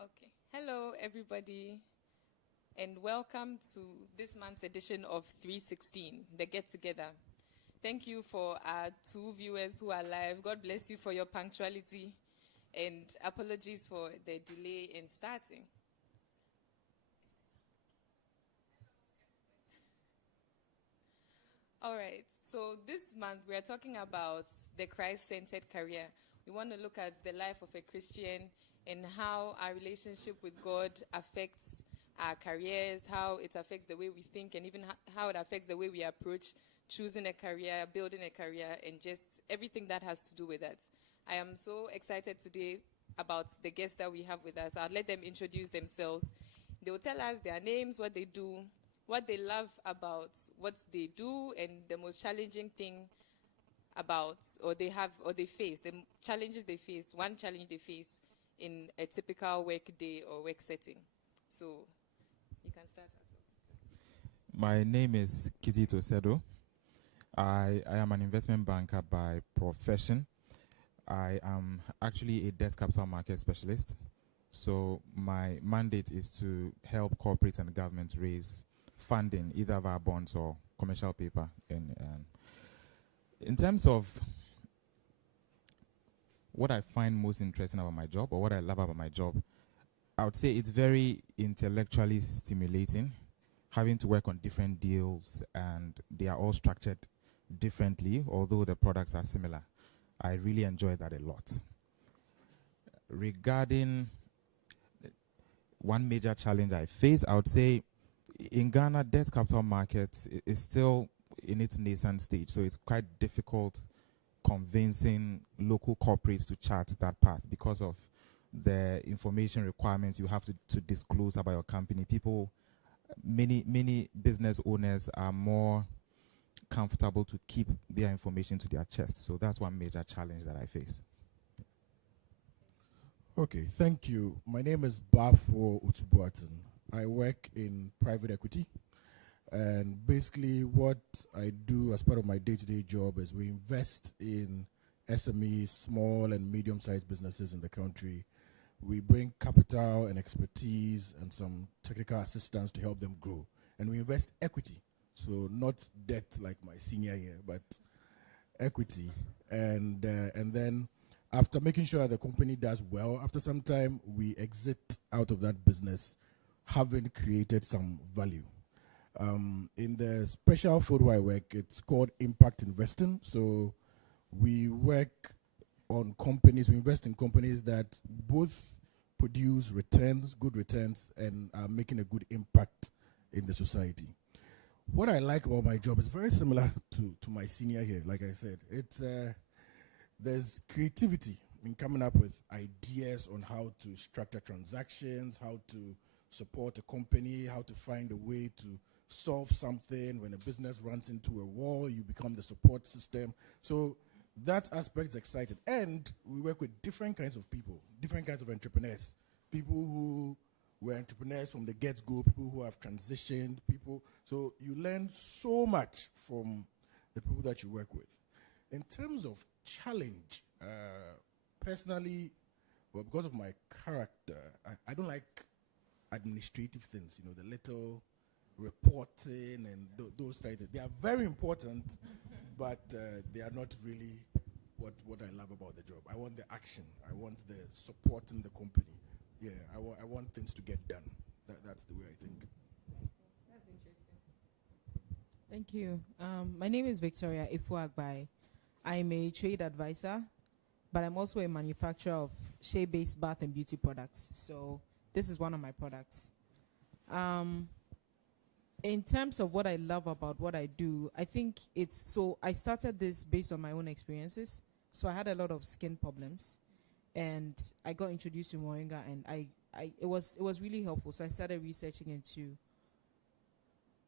Okay. Hello, everybody, and welcome to this month's edition of 316, the Get Together. Thank you for our two viewers who are live. God bless you for your punctuality, and apologies for the delay in starting. All right, so this month we are talking about the Christ-centered career. We want to look at the life of a Christian and how our relationship with God affects our careers, how it affects the way we think, and even how it affects the way we approach choosing a career, building a career, and just everything that has to do with that. I am so excited today about the guests that we have with us. I'll let them introduce themselves. They will tell us their names, what they do, what they love about what they do, and the most challenging thing about, or they face, the challenges they face, one challenge they face in a typical work day or work setting. So you can start. My name is Kizito Sedo. I am an investment banker by profession. I am actually a debt capital market specialist. So my mandate is to help corporates and government raise funding, either via bonds or commercial paper. And in terms of what I find most interesting about my job, or what I love about my job, I would say it's very intellectually stimulating, having to work on different deals, and they are all structured differently, although the products are similar. I really enjoy that a lot. Regarding one major challenge I face, I would say in Ghana, debt capital markets is still in its nascent stage, so it's quite difficult convincing local corporates to chart that path because of the information requirements you have to disclose about your company. Many business owners are more comfortable to keep their information to their chest, so that's one major challenge that I face. Okay, thank you. My name is Bafo Utubuatan. I work in private equity, and basically what I do as part of my day-to-day job is we invest in SMEs, small and medium-sized businesses in the country. We bring capital and expertise and some technical assistance to help them grow. And we invest equity, so not debt like my senior here, but equity. And then after making sure the company does well, after some time, we exit out of that business having created some value. In the special field where I work, it's called impact investing. So we work on companies, we invest in companies that both produce returns, good returns, and are making a good impact in the society. What I like about my job is very similar to my senior here, like I said. It's there's creativity in coming up with ideas on how to structure transactions, how to support a company, how to find a way to solve something. When a business runs into a wall, you become the support system. So that aspect is exciting. And we work with different kinds of people, different kinds of entrepreneurs, people who were entrepreneurs from the get-go, people who have transitioned, people. So you learn so much from the people that you work with. In terms of challenge, personally, well, because of my character, I don't like administrative things, the little reporting and those types. They are very important, but they are not really what I love about the job. I want the action. I want the supporting the company. Yeah, I want things to get done. That's the way I think. That's interesting. Thank you. My name is Victoria Ifuagbai. I'm a trade advisor, but I'm also a manufacturer of shea-based bath and beauty products. So this is one of my products. In terms of what I love about what I do, I think I started this based on my own experiences. So I had a lot of skin problems, and I got introduced to Moringa, and it was really helpful. So I started researching into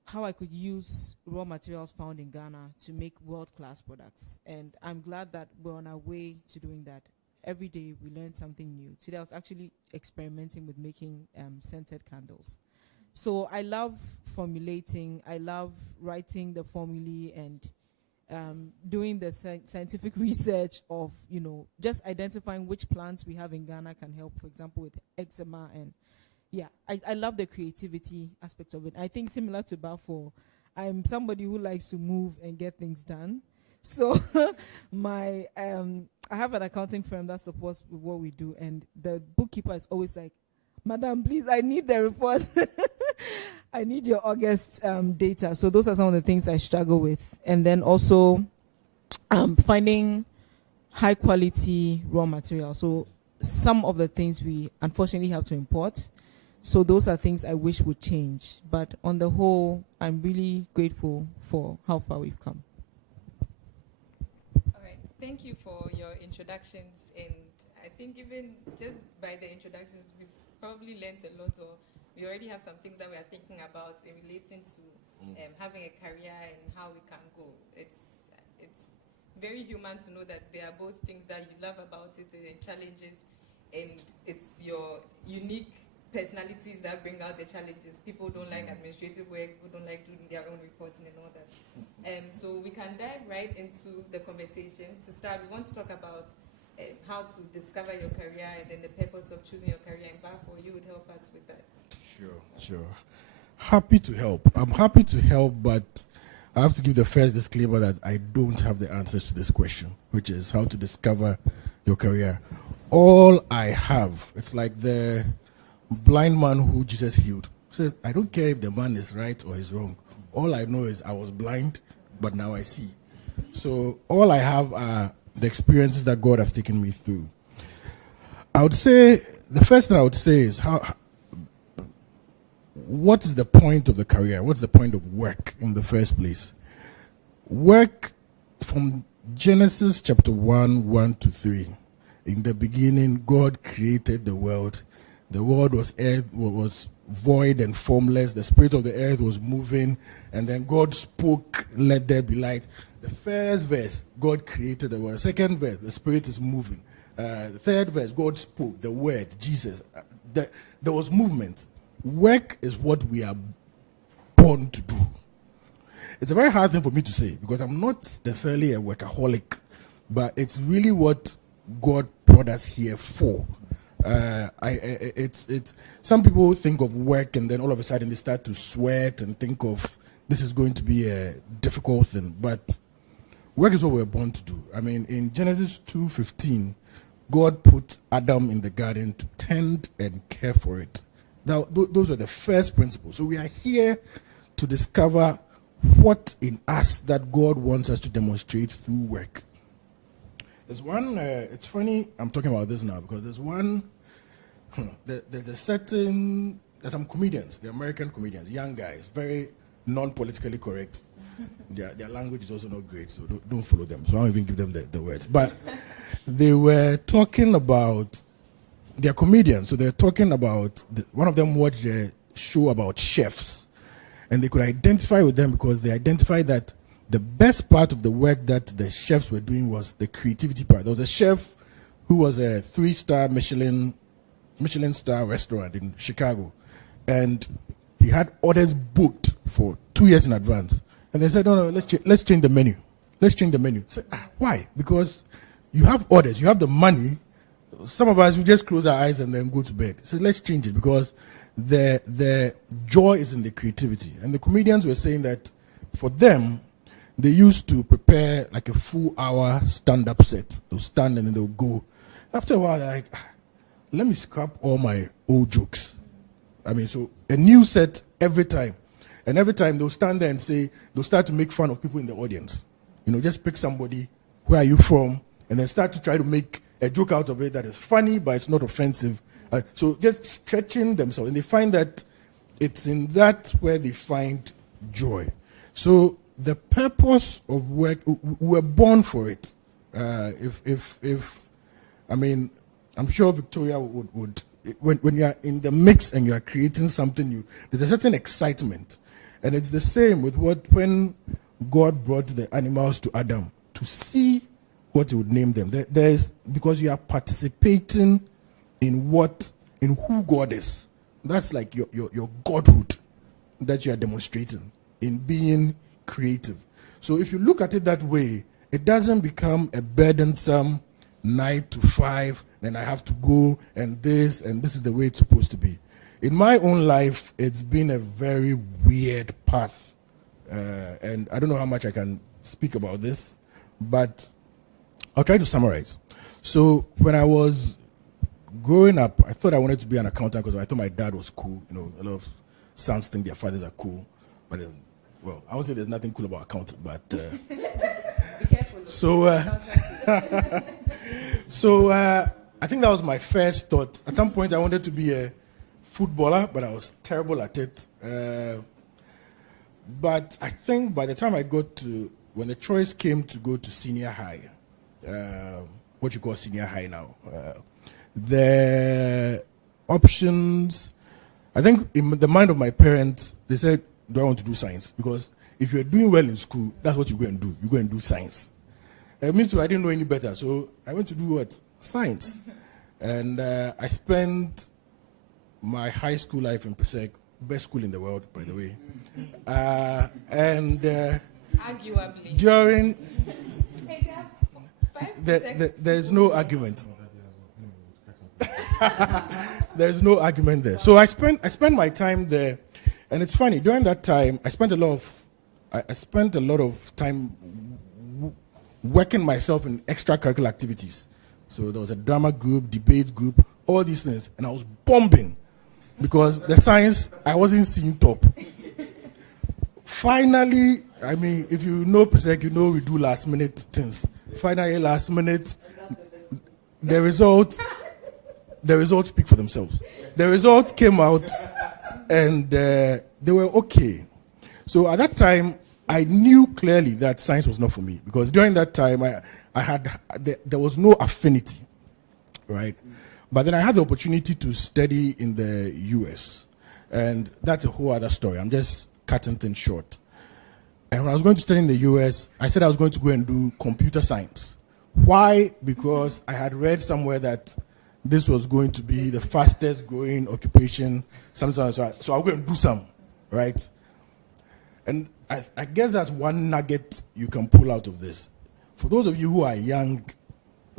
how I could use raw materials found in Ghana to make world-class products. And I'm glad that we're on our way to doing that. Every day we learn something new. Today I was actually experimenting with making scented candles. So I love formulating, I love writing the formulae and doing the scientific research of, just identifying which plants we have in Ghana can help, for example, with eczema. And yeah, I love the creativity aspect of it. I think similar to Bafo, I'm somebody who likes to move and get things done. So I have an accounting firm that supports what we do, and the bookkeeper is always like, "Madam, please, I need the report. I need your August data." So those are some of the things I struggle with. And then also finding high quality raw material. So some of the things we unfortunately have to import. So those are things I wish would change. But on the whole, I'm really grateful for how far we've come. All right. Thank you for your introductions. And I think even just by the introductions, we've probably learned a lot, or we already have some things that we are thinking about in relating to having a career and how we can go. It's very human to know that there are both things that you love about it and challenges, and it's your unique personalities that bring out the challenges. People don't like administrative work, people don't like doing their own reporting and all that. So we can dive right into the conversation. To start, we want to talk about how to discover your career and then the purpose of choosing your career. And Bafo, you would help us with that. Sure. Happy to help. I'm happy to help, but I have to give the first disclaimer that I don't have the answers to this question, which is how to discover your career. All I have, it's like the blind man who Jesus healed. Said, I don't care if the man is right or is wrong. All I know is I was blind, but now I see. So all I have are the experiences that God has taken me through. I would say, the first thing I would say is what is the point of the career? What's the point of work in the first place? Work, from Genesis chapter 1 to 3. In the beginning, God created the world. The world was void and formless. The spirit of the earth was moving. And then God spoke, let there be light. The first verse, God created the world. Second verse, the spirit is moving. The third verse, God spoke, the word, Jesus. There was movement. Work is what we are born to do. It's a very hard thing for me to say because I'm not necessarily a workaholic, but it's really what God brought us here for. Some people think of work and then all of a sudden they start to sweat and think of this is going to be a difficult thing, but work is what we're born to do. I mean, in Genesis 2:15, God put Adam in the garden to tend and care for it. Now, those are the first principles. So we are here to discover what in us that God wants us to demonstrate through work. There's one, it's funny I'm talking about this now because there's some comedians, the American comedians, young guys, very non-politically correct. Their language is also not great, so don't follow them. So I don't even give them the words. But they were talking about, they're comedians, so they're talking about, one of them watched a show about chefs, and they could identify with them because they identified that the best part of the work that the chefs were doing was the creativity part. There was a chef who was a 3-star Michelin star restaurant in Chicago, and he had orders booked for 2 years in advance. And they said, no, let's change the menu. Let's change the menu. So, why? Because you have orders, you have the money. Some of us, we just close our eyes and then go to bed. So let's change it because the joy is in the creativity. And the comedians were saying that for them, they used to prepare like a full hour stand-up set. They'll stand and then they'll go. After a while, they're like, let me scrap all my old jokes. I mean, so a new set every time. And every time they'll stand there and say, they'll start to make fun of people in the audience. Just pick somebody, where are you from? And then start to try to make a joke out of it that is funny, but it's not offensive. So just stretching themselves. And they find that it's in that where they find joy. So the purpose of work, we're born for it. I'm sure Victoria would when you are in the mix and you are creating something new, there's a certain excitement. And it's the same with when God brought the animals to Adam to see what he would name them. Because you are participating in who God is. That's like your godhood that you are demonstrating in being creative. So if you look at it that way, it doesn't become a burdensome 9 to 5, then I have to go and this is the way it's supposed to be. In my own life, it's been a very weird path. And I don't know how much I can speak about this, but I'll try to summarize. So when I was growing up, I thought I wanted to be an accountant because I thought my dad was cool. You know, a lot of sons think their fathers are cool. But well, I would say there's nothing cool about accounting, but... Be careful. So I think that was my first thought. At some point, I wanted to be a footballer, but I was terrible at it. But I think by the time I got to, when the choice came to go to senior high, what you call senior high now, the options, I think in the mind of my parents, they said, do I want to do science? Because if you're doing well in school, that's what you go and do. You go and do science. Me too, I didn't know any better, so I went to do what? Science. And I spent my high school life in Presec, best school in the world, by the way. Arguably. During... there's no argument. There's no argument there. So I spent my time there, and it's funny. During that time, I spent a lot of time working myself in extracurricular activities. So there was a drama group, debate group, all these things, and I was bombing because the science I wasn't seeing top. Finally, I mean, if you know Presec, you know we do last minute things. Finally, last minute, the results speak for themselves. The results came out, and they were okay. So at that time, I knew clearly that science was not for me because during that time, there was no affinity, right? But then I had the opportunity to study in the US, and that's a whole other story. I'm just cutting things short. And when I was going to study in the US, I said I was going to go and do computer science. Why? Because I had read somewhere that this was going to be the fastest growing occupation. So I'll go and do some, right? And I guess that's one nugget you can pull out of this. For those of you who are young,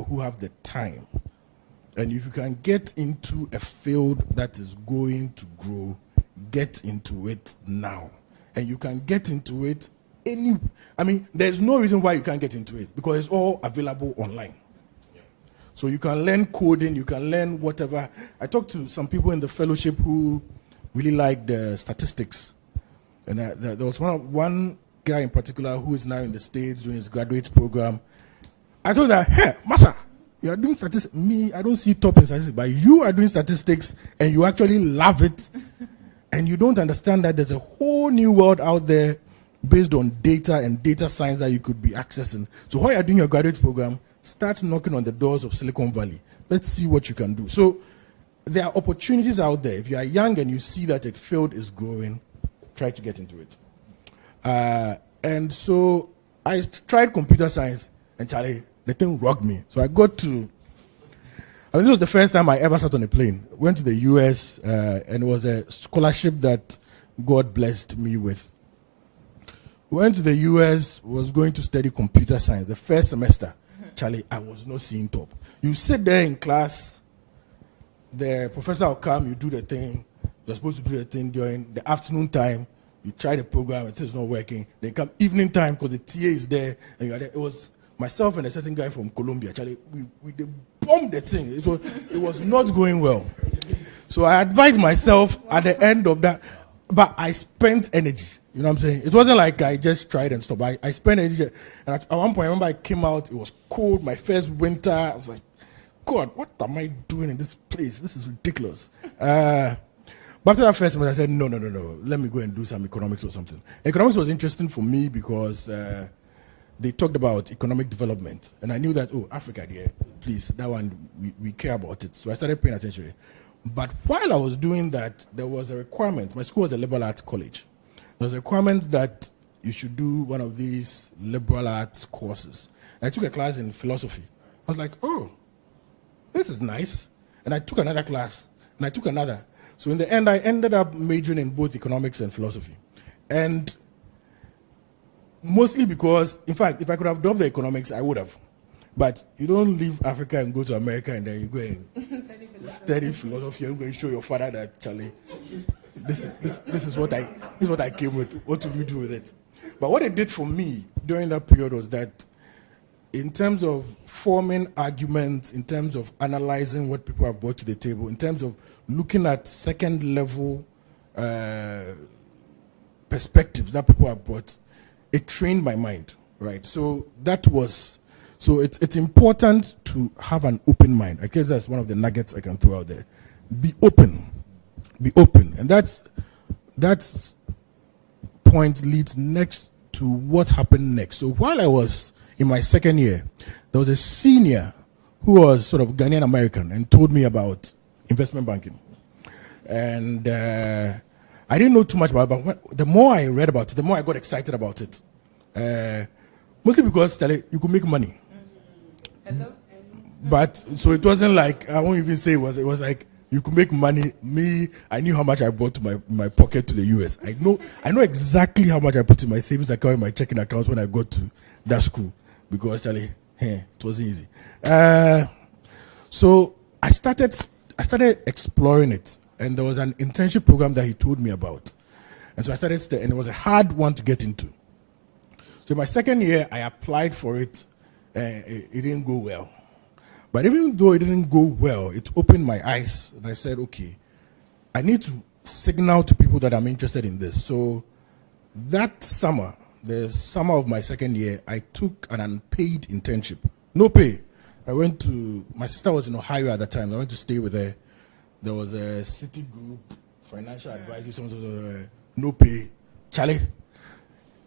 who have the time, and if you can get into a field that is going to grow, get into it now. And you can get into it there's no reason why you can't get into it because it's all available online. Yeah. So you can learn coding, you can learn whatever. I talked to some people in the fellowship who really liked the statistics. And there was one guy in particular who is now in the States doing his graduate program. I told her, hey, Masa, you are doing statistics. Me, I don't see top in statistics, but you are doing statistics and you actually love it. And you don't understand that there's a whole new world out there based on data and data science that you could be accessing. So while you're doing your graduate program, start knocking on the doors of Silicon Valley. Let's see what you can do. So there are opportunities out there. If you are young and you see that a field is growing, try to get into it. And so I tried computer science, and Charlie, the thing rocked me. So I got to, this was the first time I ever sat on a plane. Went to the US, and it was a scholarship that God blessed me with. Went to the US, was going to study computer science. The first semester, Charlie, I was not seeing top. You sit there in class, the professor will come, you do the thing. You're supposed to do the thing during the afternoon time. You try the program, it's not working. Then come evening time because the TA is there, and you are there. It was myself and a certain guy from Colombia. Charlie, we bombed the thing. It was not going well. So I advised myself at the end of that, but I spent energy. You know what I'm saying? It wasn't like I just tried and stopped. I spent energy. And at one point, I remember I came out, it was cold, my first winter. I was like, God, what am I doing in this place? This is ridiculous. But after that first semester, I said, no. Let me go and do some economics or something. Economics was interesting for me because they talked about economic development. And I knew that, Africa, yeah, please, that one, we care about it. So I started paying attention to it. But while I was doing that, there was a requirement. My school was a liberal arts college. There was a requirement that you should do one of these liberal arts courses. And I took a class in philosophy. I was like, this is nice. And I took another class, and I took another. So in the end, I ended up majoring in both economics and philosophy. And Mostly because, in fact, if I could have dropped the economics, I would have. But you don't leave Africa and go to America and then you go and study philosophy and go and show your father that, Charlie, this is what I came with. What do we do with it? But what it did for me during that period was that in terms of forming arguments, in terms of analyzing what people have brought to the table, in terms of looking at second level perspectives that people have brought, it trained my mind, right? So it's important to have an open mind. I guess that's one of the nuggets I can throw out there. Be open, and that's point leads next to what happened next. So while I was in my second year, there was a senior who was sort of Ghanaian American and told me about investment banking. And I didn't know too much about it, but the more I read about it, the more I got excited about it. Mostly because you could make money. Hello? But so it wasn't like, I won't even say it was like you could make money. Me, I knew how much I brought to my pocket to the US. I know exactly how much I put in my savings account and my checking account when I got to that school. Because it wasn't easy. So I started exploring it, and there was an internship program that he told me about, and so I started, and it was a hard one to get into. So my second year, I applied for it, and it didn't go well. But even though it didn't go well, it opened my eyes, and I said, okay, I need to signal to people that I'm interested in this. So that summer, the summer of my second year, I took an unpaid internship. No pay. My sister was in Ohio at the time. I went to stay with her. There was a Citigroup financial advisor, no pay. Charlie,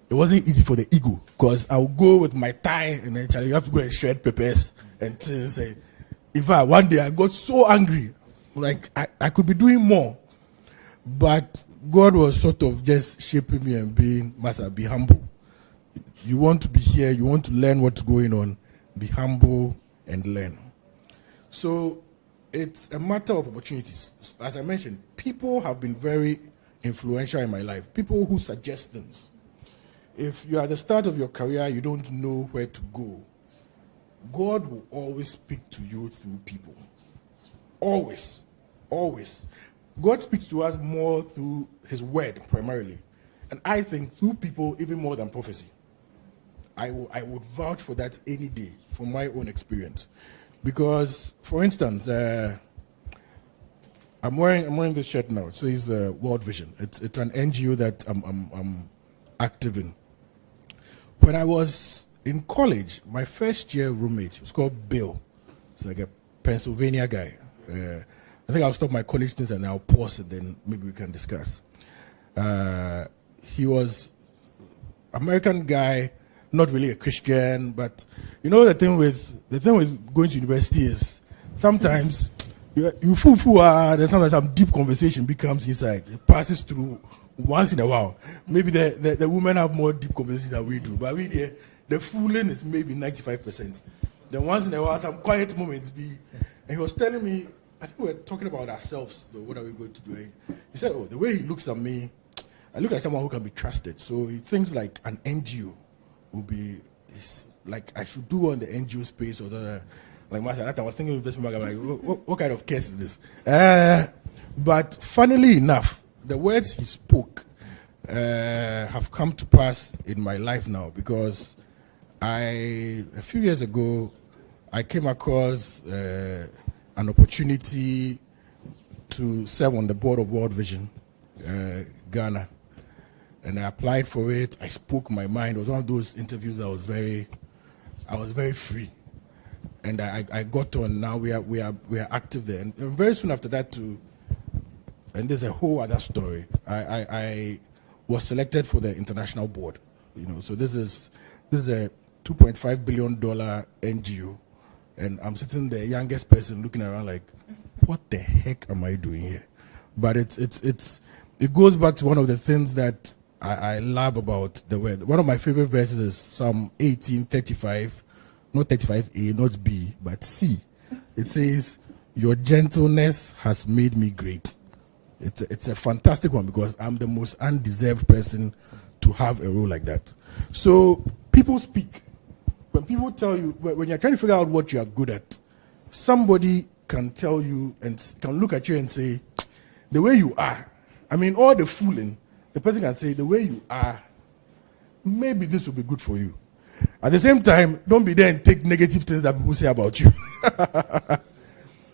it wasn't easy for the ego, because I would go with my tie, and then, Charlie, you have to go and shred papers and things. In fact, one day I got so angry, like I could be doing more. But God was sort of just shaping me and being, Master, be humble. You want to be here, you want to learn what's going on, be humble and learn. So it's a matter of opportunities. As I mentioned, people have been very influential in my life, people who suggest things. If you are at the start of your career, you don't know where to go, God will always speak to you through people. Always. Always. God speaks to us more through his word, primarily. And I think through people even more than prophecy. I would vouch for that any day from my own experience. Because, for instance, I'm wearing this shirt now. It says World Vision. It's an NGO that I'm active in. When I was in college, my first year roommate was called Bill. It's like a Pennsylvania guy. I think I'll stop my college things and I'll pause it, then maybe we can discuss. He was American guy, not really a Christian, but you know the thing with going to university is sometimes you fool, then sometimes some deep conversation becomes inside. It passes through once in a while. Maybe the women have more deep conversation than we do, but the fooling is maybe 95%. Then once in a while, some quiet moments be. And he was telling me, I think we were talking about ourselves, though, what are we going to do? He said, the way he looks at me, I look like someone who can be trusted. So he thinks like an NGO will be, like I should do on the NGO space or the, like myself. I was thinking of investment bank, I'm like, what kind of case is this? But funnily enough, the words he spoke have come to pass in my life now, because a few years ago, I came across an opportunity to serve on the board of World Vision, Ghana. And I applied for it. I spoke my mind. It was one of those interviews that I was very free. And I got on. Now we are active there. And very soon after that too, and there's a whole other story. I was selected for the international board. So this is a $2.5 billion NGO. And I'm sitting there, youngest person, looking around like, what the heck am I doing here? But it goes back to one of the things that I love about the word. One of my favorite verses is Psalm 18:35, not 35a, not b, but c. It says, "Your gentleness has made me great." It's a fantastic one, because I'm the most undeserved person to have a role like that. So people speak. When people tell you, when you're trying to figure out what you are good at, somebody can tell you and can look at you and say, the way you are, I mean, all the fooling, the person can say, the way you are, maybe this will be good for you. At the same time, don't be there and take negative things that people say about you.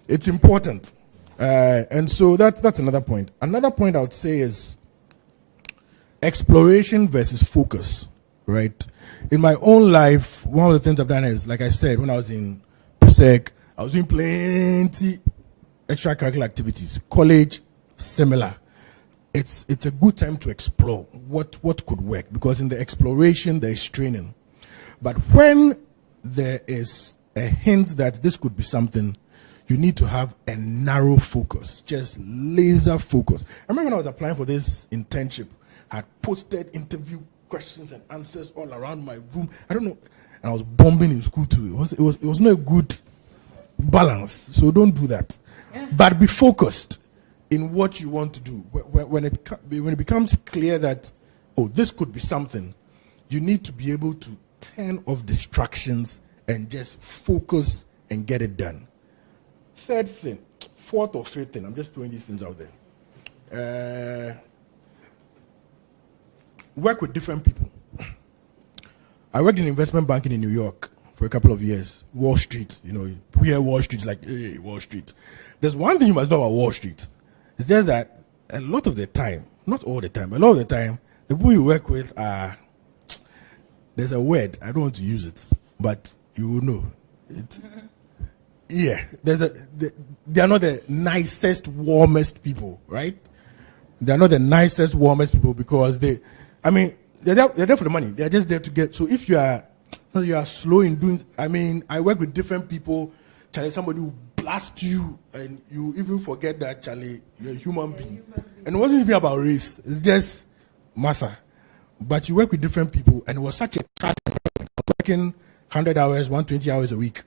It's important. And so that's another point. Another point I would say is exploration versus focus, right? In my own life, one of the things I've done is, like I said, when I was in PSEC, I was doing plenty extracurricular activities. College, similar. It's a good time to explore what could work, because in the exploration there is training. But when there is a hint that this could be something, you need to have a narrow focus, just laser focus. I remember when I was applying for this internship, I had posted interview questions and answers all around my room. I don't know, and I was bombing in school too. It was not a good balance. So don't do that. Yeah. But be focused in what you want to do. When it becomes clear that, oh, this could be something, you need to be able to turn off distractions and just focus and get it done. Third thing, fourth or fifth thing, I'm just throwing these things out there. Work with different people. I worked in investment banking in New York for a couple of years. Wall Street, we hear Wall Street, it's like, hey, Wall Street. There's one thing you must know about Wall Street. It's just that a lot of the time, not all the time, a lot of the time, the people you work with are, there's a word, I don't want to use it, but you will know. Yeah, they are not the nicest, warmest people, right? They are not the nicest, warmest people because they're there for the money. They are just there to get. So if you are slow in doing, I work with different people. Charlie, somebody will blast you, and you even forget that, Charlie, you're a human being. And it wasn't even about race. It's just massa. But you work with different people, and it was such a challenge. I was working 100 hours, 120 hours a week.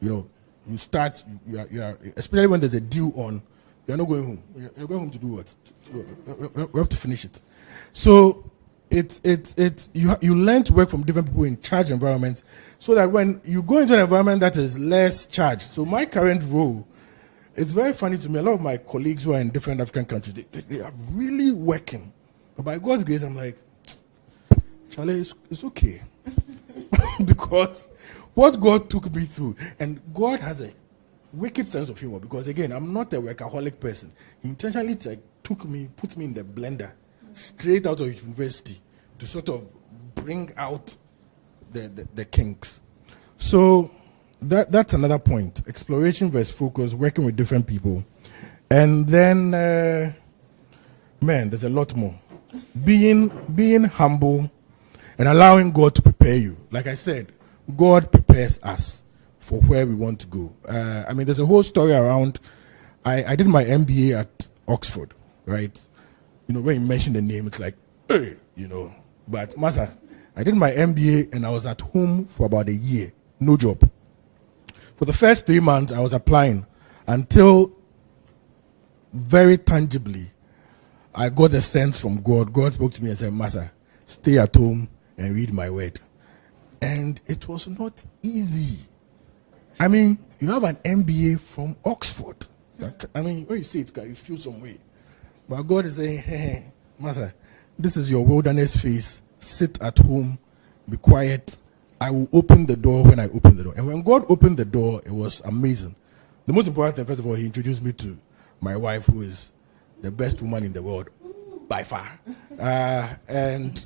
You start, you are, especially when there's a deal on, you're not going home. You're going home to do what? We have to finish it. So you learn to work from different people in charged environments, so that when you go into an environment that is less charged. So my current role, it's very funny to me. A lot of my colleagues who are in different African countries, they are really working. But by God's grace, I'm like, Charlie, it's okay. Because what God took me through, and God has a wicked sense of humor, because again, I'm not a workaholic person. He intentionally put me in the blender straight out of university to sort of bring out the kinks. So that's another point. Exploration versus focus, working with different people. And then, there's a lot more. Being humble and allowing God to prepare you. Like I said, God prepares us for where we want to go. There's a whole story around, I did my MBA at Oxford, right? When you mention the name, it's like, hey, But, Masa, I did my MBA and I was at home for about a year, no job. For the first 3 months, I was applying until very tangibly, I got a sense from God. God spoke to me and said, Masa, stay at home and read my word. And it was not easy. You have an MBA from Oxford. When you say it, you feel some way. But God is saying, hey, Master, this is your wilderness phase. Sit at home, be quiet. I will open the door when I open the door. And when God opened the door, it was amazing. The most important thing, first of all, he introduced me to my wife, who is the best woman in the world, by far. And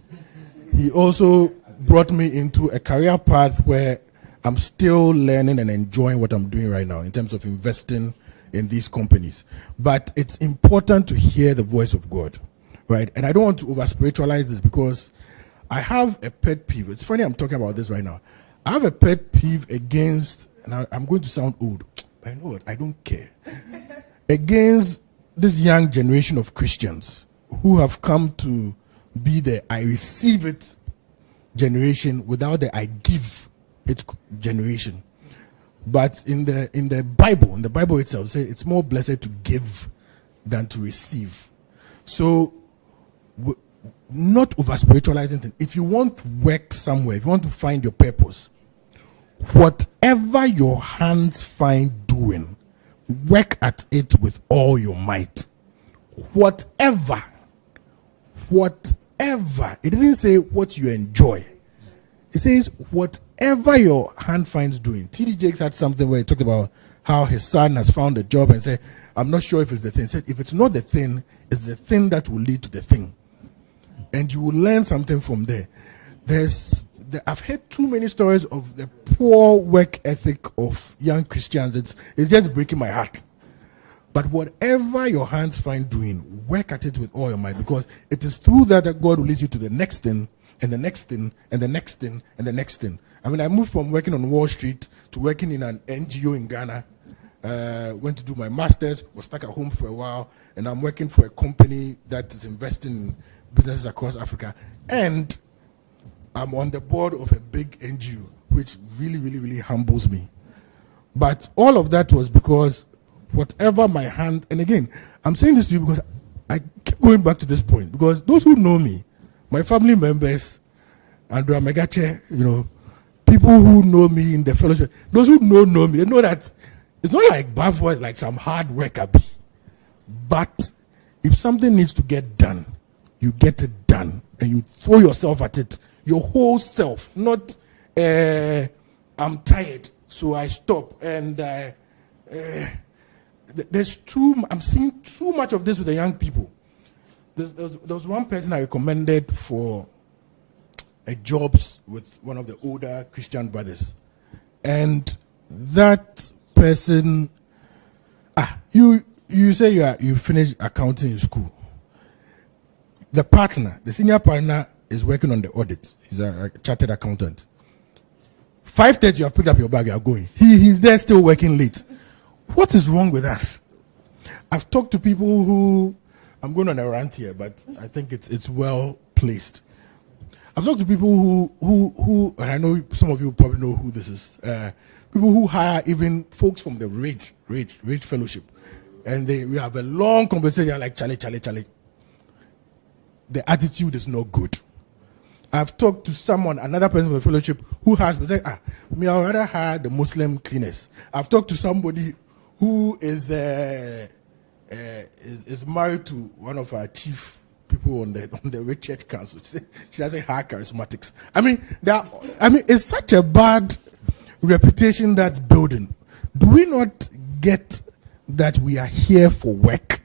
he also brought me into a career path where I'm still learning and enjoying what I'm doing right now in terms of investing in these companies. But it's important to hear the voice of God, right? And I don't want to over-spiritualize this, because I have a pet peeve. It's funny I'm talking about this right now. I have a pet peeve against, and I'm going to sound old, but I know what, I don't care, against this young generation of Christians who have come to be the I receive it generation without the I give it generation. But in the Bible itself, say it's more blessed to give than to receive. So not over spiritualizing things. If you want to work somewhere, if you want to find your purpose, whatever your hands find doing, work at it with all your might. Whatever. It didn't say what you enjoy. It says whatever your hand finds doing. T.D. Jakes had something where he talked about how his son has found a job and said, I'm not sure if it's the thing. He said, if it's not the thing, it's the thing that will lead to the thing. And you will learn something from there. I've heard too many stories of the poor work ethic of young Christians. It's just breaking my heart. But whatever your hands find doing, work at it with all your might, because it is through that God will lead you to the next thing, and the next thing, and the next thing, and the next thing. I mean, I moved from working on Wall Street to working in an NGO in Ghana. Went to do my master's, was stuck at home for a while, and I'm working for a company that is investing in businesses across Africa. And I'm on the board of a big NGO, which really, really, really humbles me. But all of that was because whatever my hand, and again, I'm saying this to you because I keep going back to this point, because those who know me, my family members, Andrea Megache, people who know me in the fellowship, those who know me, they know that it's not like Bafo is like some hard worker. But if something needs to get done, you get it done, and you throw yourself at it, your whole self, not I'm tired, so I stop. And I'm seeing too much of this with the young people. There was one person I recommended for a jobs with one of the older Christian brothers, and that person, you say you finished accounting in school. The senior partner is working on the audit. He's a chartered accountant. 5:30, you have picked up your bag, you are going. He's there still working late. What is wrong with us? I've talked to people who, I'm going on a rant here, but I think it's well placed. I've talked to people who, and I know some of you probably know who this is, people who hire even folks from the Rage Fellowship. And we have a long conversation like, Charlie. The attitude is not good. I've talked to another person from the fellowship who has been saying, I would rather hire the Muslim cleaners. I've talked to somebody who is married to one of our chief people on the church council. She doesn't hire charismatics. I mean, it's such a bad reputation that's building. Do we not get that we are here for work?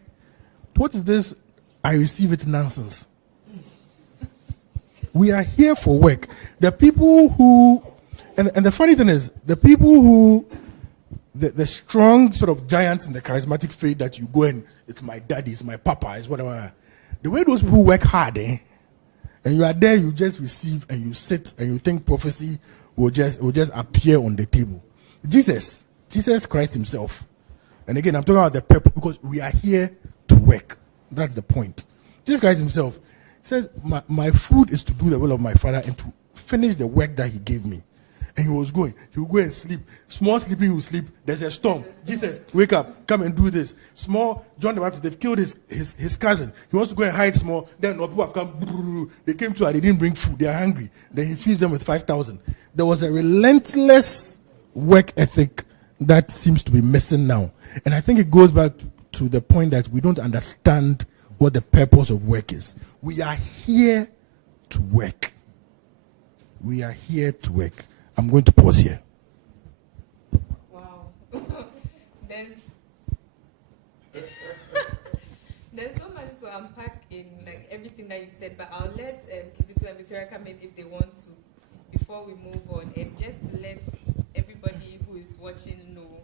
What is this? I receive it nonsense. We are here for work. The people who, and the funny thing is, the people who, the strong sort of giants in the charismatic faith that you go and it's my daddy, it's my papa, it's whatever. The way those people work hard, and you are there, you just receive and you sit and you think prophecy will just appear on the table. Jesus Christ himself. And again, I'm talking about the purpose because we are here to work. That's the point. Jesus Christ himself says, my food is to do the will of my Father and to finish the work that he gave me. And he was going. He would go and sleep. Small sleeping, he will sleep. There's a storm. Jesus, wake up. Come and do this. Small, John the Baptist, they've killed his cousin. He wants to go and hide small. Then people have come. They came to her. They didn't bring food. They are hungry. Then he feeds them with 5,000. There was a relentless work ethic that seems to be missing now. And I think it goes back to the point that we don't understand what the purpose of work is. We are here to work. We are here to work. I'm going to pause here. Wow. There's so much to unpack in like everything that you said, but I'll let Kizito and Victoria come in if they want to before we move on. And just to let everybody who is watching know,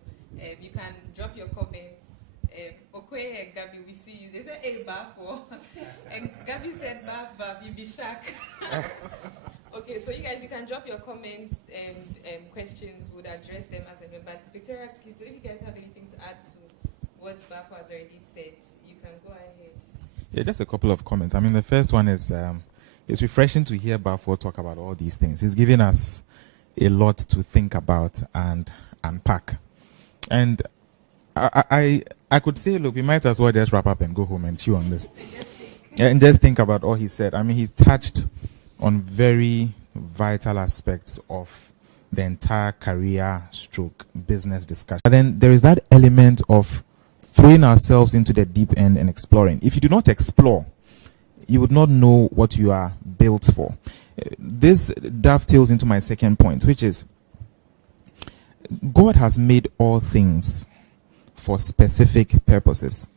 you can drop your comments. Okoye and Gabi, we see you. They said, hey, Bafo. And Gabi said, Baf, you be shocked. Okay, so you guys, you can drop your comments and questions. We'll address them as a member. But Victoria, if you guys have anything to add to what Bafo has already said, you can go ahead. Yeah, just a couple of comments. I mean, the first one is it's refreshing to hear Bafo talk about all these things. He's giving us a lot to think about and unpack. And I could say, look, we might as well just wrap up and go home and chew on this. And just think about all he said. I mean, he touched on very vital aspects of the entire career stroke business discussion. But then there is that element of throwing ourselves into the deep end and exploring. If you do not explore, you would not know what you are built for. This dovetails into my second point, which is God has made all things for specific purposes.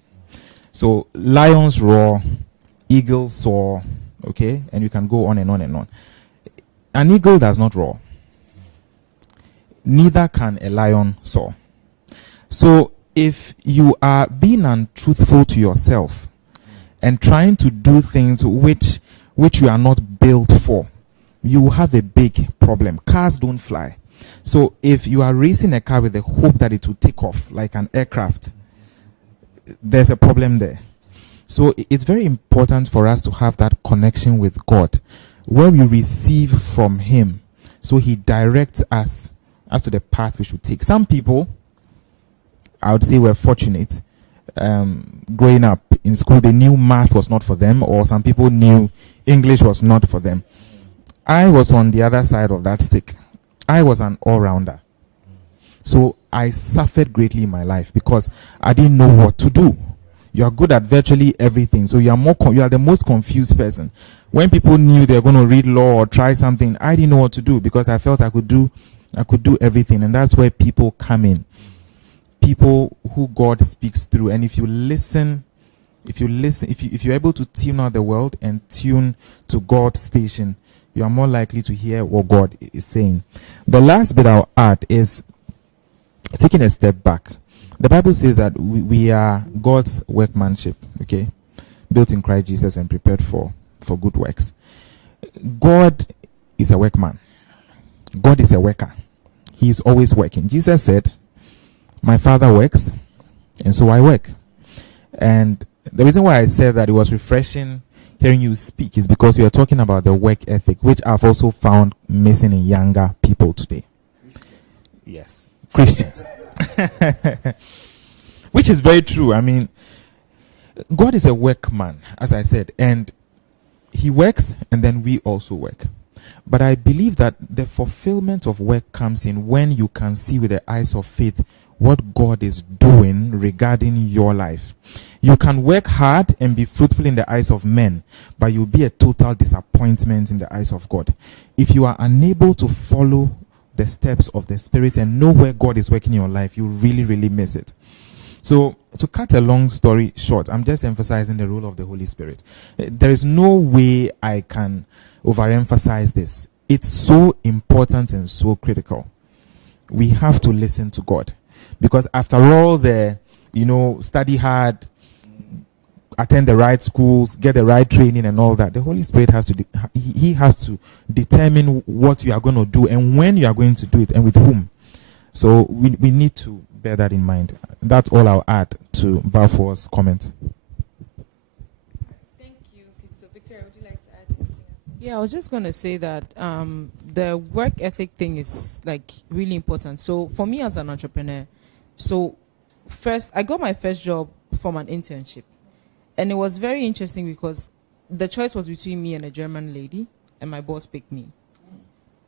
So lions roar, eagles soar, okay, and you can go on and on and on. An eagle does not roar. Neither can a lion soar. So if you are being untruthful to yourself and trying to do things which you are not built for, you will have a big problem. Cars don't fly. So if you are racing a car with the hope that it will take off like an aircraft, there's a problem there. So it's very important for us to have that connection with God, where we receive from Him, so He directs us as to the path we should take. Some people, I would say, were fortunate. Growing up in school, they knew math was not for them, or some people knew English was not for them. I was on the other side of that stick. I was an all-rounder. So I suffered greatly in my life because I didn't know what to do. You are good at virtually everything, so you are the most confused person. When people knew they were going to read law or try something, I didn't know what to do because I felt I could do everything, and that's where people come in. People who God speaks through, and if you're able to tune out the world and tune to God's station, you are more likely to hear what God is saying. The last bit I'll add is taking a step back. The Bible says that we are God's workmanship, okay, built in Christ Jesus and prepared for good works. God is a workman. God is a worker. He is always working. Jesus said, "My Father works, and so I work." And the reason why I said that it was refreshing hearing you speak is because we are talking about the work ethic, which I've also found missing in younger people today. Yes, Christians. Which is very true. I mean, God is a workman, as I said, and He works, and then we also work. But I believe that the fulfillment of work comes in when you can see with the eyes of faith what God is doing regarding your life. You can work hard and be fruitful in the eyes of men, but you'll be a total disappointment in the eyes of God. If you are unable to follow the steps of the Spirit and know where God is working in your life, you really, really miss it. So, to cut a long story short, I'm just emphasizing the role of the Holy Spirit. There is no way I can overemphasize this. It's so important and so critical. We have to listen to God. Because after all study hard, attend the right schools, get the right training and all that, the Holy Spirit has to, He has to determine what you are going to do and when you are going to do it and with whom. So we need to bear that in mind. That's all I'll add to Balfour's comment. Thank you. So Victoria, would you like to add anything as well? Yeah, I was just going to say that the work ethic thing is like really important. So for me as an entrepreneur, first I got my first job from an internship. And it was very interesting because the choice was between me and a German lady, and my boss picked me.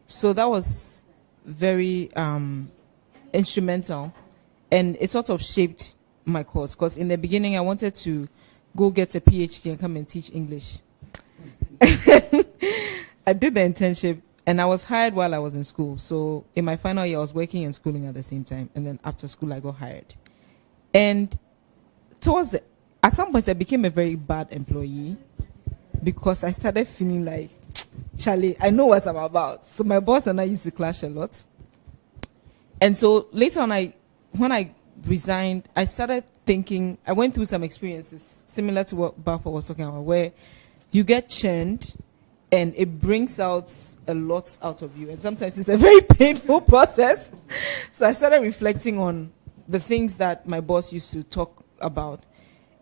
So that was very instrumental, and it sort of shaped my course. Because in the beginning, I wanted to go get a PhD and come and teach English. I did the internship, and I was hired while I was in school. So in my final year, I was working and schooling at the same time. And then after school, I got hired. And at some point, I became a very bad employee because I started feeling like, Charlie, I know what I'm about. So my boss and I used to clash a lot. And so later on, when I resigned, I started thinking, I went through some experiences similar to what Balfour was talking about, where you get churned and it brings out a lot out of you. And sometimes it's a very painful process. So I started reflecting on the things that my boss used to talk about.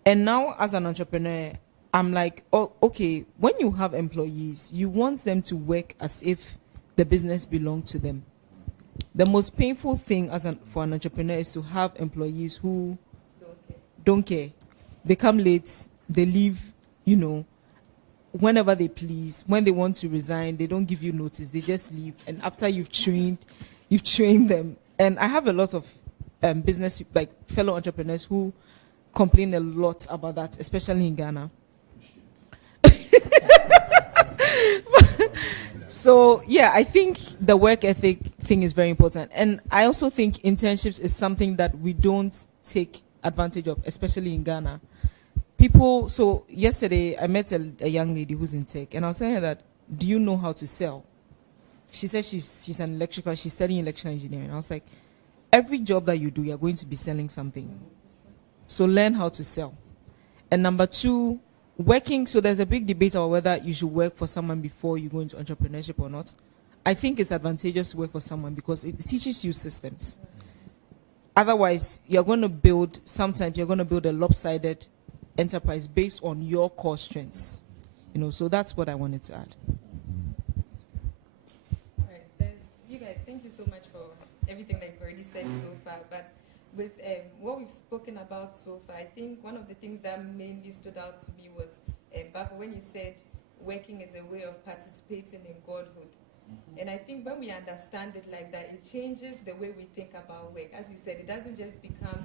And now as an entrepreneur, I'm like, oh, okay, when you have employees, you want them to work as if the business belongs to them. The most painful thing for an entrepreneur is to have employees who don't care. They come late, they leave, whenever they please. When they want to resign, they don't give you notice. They just leave. And after you've trained them. And I have a lot of business, like fellow entrepreneurs who complain a lot about that, especially in Ghana. So, yeah, I think the work ethic thing is very important. And I also think internships is something that we don't take advantage of, especially in Ghana. So yesterday I met a young lady who's in tech, and I was telling her that, do you know how to sell? She said she's an electrical, she's studying electrical engineering. I was like, every job that you do, you're going to be selling something. So learn how to sell. And number two, working, so there's a big debate about whether you should work for someone before you go into entrepreneurship or not. I think it's advantageous to work for someone because it teaches you systems. Otherwise, sometimes you're going to build a lopsided enterprise based on your core strengths. So that's what I wanted to add. All right, you guys, thank you so much for everything that you've already said so far. But with what we've spoken about so far, I think one of the things that mainly stood out to me was, Bafo, when you said working is a way of participating in Godhood. And I think when we understand it like that, it changes the way we think about work. As you said, it doesn't just become,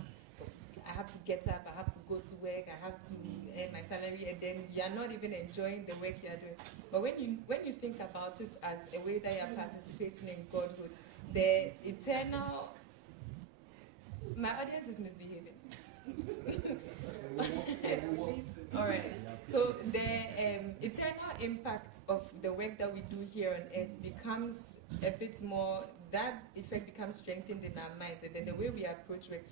I have to get up, I have to go to work, I have to earn my salary, and then you're not even enjoying the work you're doing. But when you think about it as a way that you're participating in Godhood, the eternal... My audience is misbehaving. All right. So the eternal impact of the work that we do here on earth becomes a bit more, that effect becomes strengthened in our minds, and then the way we approach work,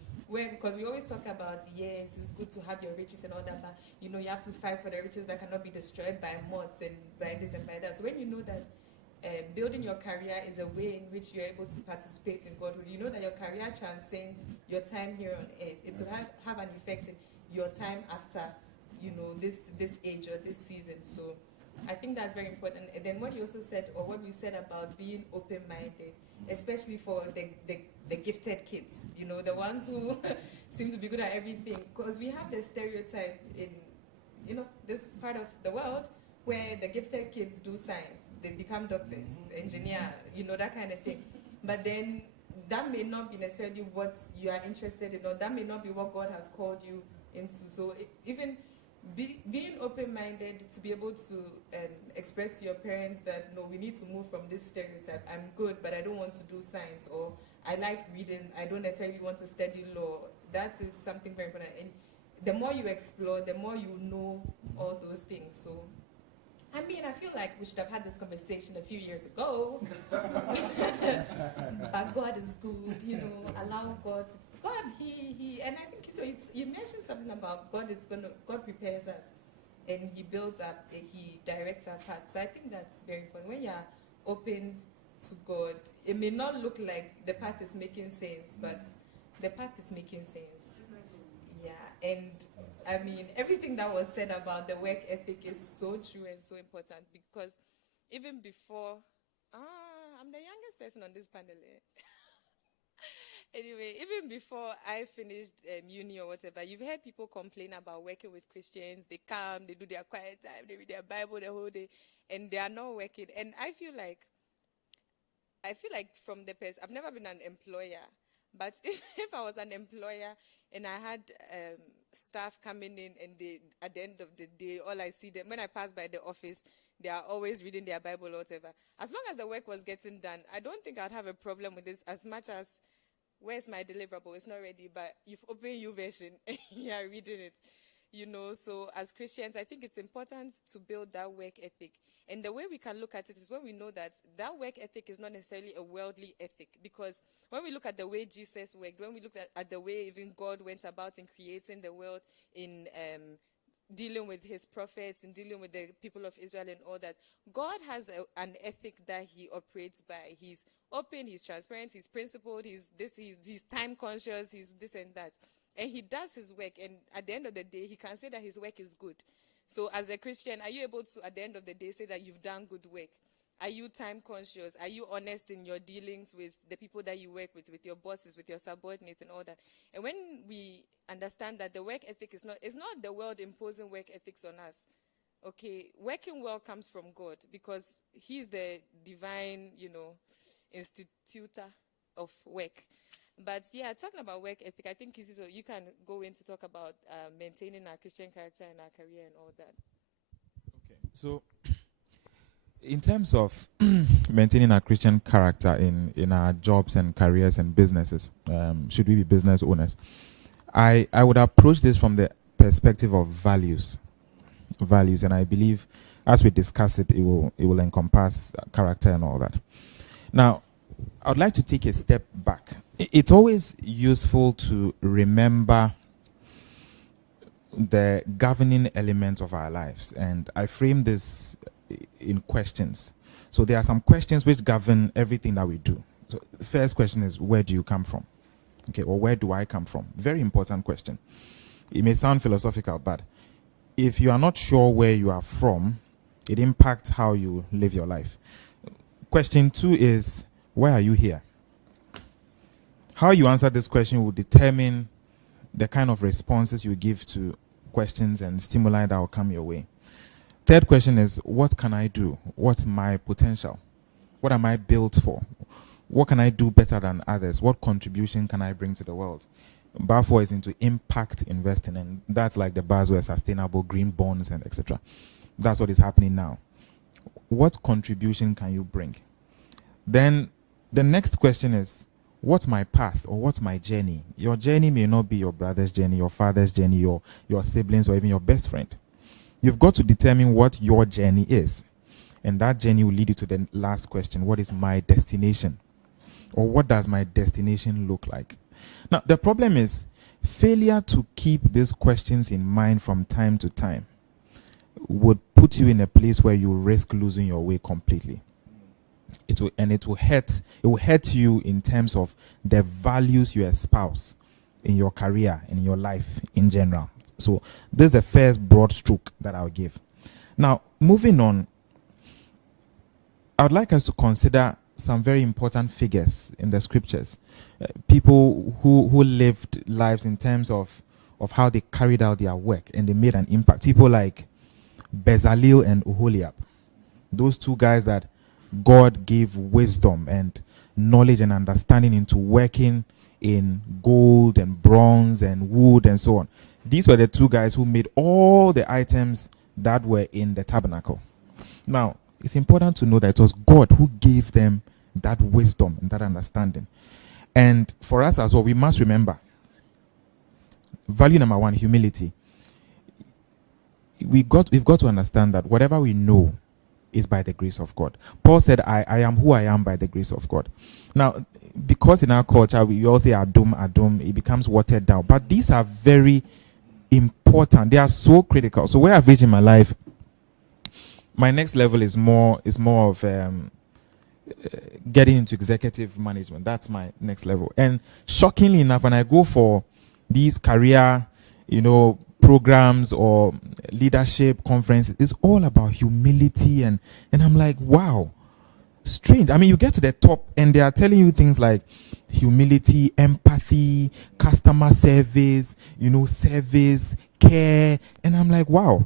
because we always talk about, yes, it's good to have your riches and all that, but you have to fight for the riches that cannot be destroyed by moths and by this and by that. So when you know that building your career is a way in which you're able to participate in Godhood, you know that your career transcends your time here on earth. It will have an effect in your time after, this age or this season. So I think that's very important. And then what you also said, or what we said about being open-minded, especially for the gifted kids, the ones who seem to be good at everything. Because we have the stereotype in, this part of the world where the gifted kids do science. They become doctors, engineers, that kind of thing. But then that may not be necessarily what you are interested in, or that may not be what God has called you into. So even being open-minded to be able to express to your parents that, no, we need to move from this stereotype. I'm good, but I don't want to do science, or I like reading, I don't necessarily want to study law. That is something very important. And the more you explore, the more you know all those things. So, I feel like we should have had this conversation a few years ago. But God is good, allow God. He and I think so. You mentioned something about God prepares us, and He builds up, and He directs our path. So I think that's very important. When you're open to God, it may not look like the path is making sense, but the path is making sense. Yeah, and everything that was said about the work ethic is so true and so important, because even before, I'm the youngest person on this panel. Anyway, even before I finished uni or whatever, you've heard people complain about working with Christians. They come, they do their quiet time, they read their Bible the whole day, and they are not working. And I feel like from the past, I've never been an employer, but if I was an employer and I had staff coming in, and at the end of the day, all I see them, when I pass by the office, they are always reading their Bible or whatever. As long as the work was getting done, I don't think I'd have a problem with this, as much as, where's my deliverable? It's not ready, but you've opened YouVersion and you are reading it. So as Christians, I think it's important to build that work ethic. And the way we can look at it is when we know that work ethic is not necessarily a worldly ethic. Because when we look at the way Jesus worked, when we look at the way even God went about in creating the world, in dealing with his prophets, in dealing with the people of Israel and all that, God has an ethic that he operates by. He's open, he's transparent, he's principled, he's time conscious, he's this and that. And he does his work, and at the end of the day, he can say that his work is good. So as a Christian, are you able to, at the end of the day, say that you've done good work? Are you time conscious? Are you honest in your dealings with the people that you work with your bosses, with your subordinates and all that? And when we understand that the work ethic is not the world imposing work ethics on us, okay, working well comes from God because He is the divine, institutor of work. But yeah, talking about work ethic, I think you can go in to talk about maintaining our Christian character in our career and all that. Okay. So, in terms of maintaining our Christian character in our jobs and careers and businesses, should we be business owners? I would approach this from the perspective of values, and I believe as we discuss it, it will encompass character and all that. Now, I would like to take a step back. It's always useful to remember the governing elements of our lives, and I frame this in questions. So there are some questions which govern everything that we do. So the first question is, where do you come from? Okay, or where do I come from? Very important question. It may sound philosophical, but if you are not sure where you are from, it impacts how you live your life. Question 2 is, why are you here? How you answer this question will determine the kind of responses you give to questions and stimuli that will come your way. Third question is, what can I do? What's my potential? What am I built for? What can I do better than others? What contribution can I bring to the world? Bar 4 is into impact investing, and that's like the buzzword sustainable green bonds and etc. That's what is happening now. What contribution can you bring? Then the next question is, what's my path or what's my journey? Your journey may not be your brother's journey, your father's journey, your siblings, or even your best friend. You've got to determine what your journey is. And that journey will lead you to the last question. What is my destination? Or what does my destination look like? Now, the problem is failure to keep these questions in mind from time to time would put you in a place where you risk losing your way completely. It will hurt you in terms of the values you espouse in your career and in your life in general. So this is the first broad stroke that I'll give. Now, moving on, I would like us to consider some very important figures in the scriptures. People who lived lives in terms of how they carried out their work and they made an impact. People like Bezalel and Oholiab. Those two guys that God gave wisdom and knowledge and understanding into working in gold and bronze and wood and so on. These were the two guys who made all the items that were in the tabernacle. Now, it's important to know that it was God who gave them that wisdom and that understanding. And for us as well, we must remember value number 1, humility. We've got to understand that whatever we know is by the grace of God. Paul said, I am who I am by the grace of God. Now, because in our culture, we all say adum, it becomes watered down. But these are very important. They are so critical. So where I've reached in my life, my next level is more of getting into executive management. That's my next level. And shockingly enough, when I go for these career, programs or leadership conferences, it's all about humility, and I'm like, wow, strange. I mean, you get to the top and they are telling you things like humility, empathy, customer service, service, care, and I'm like, wow.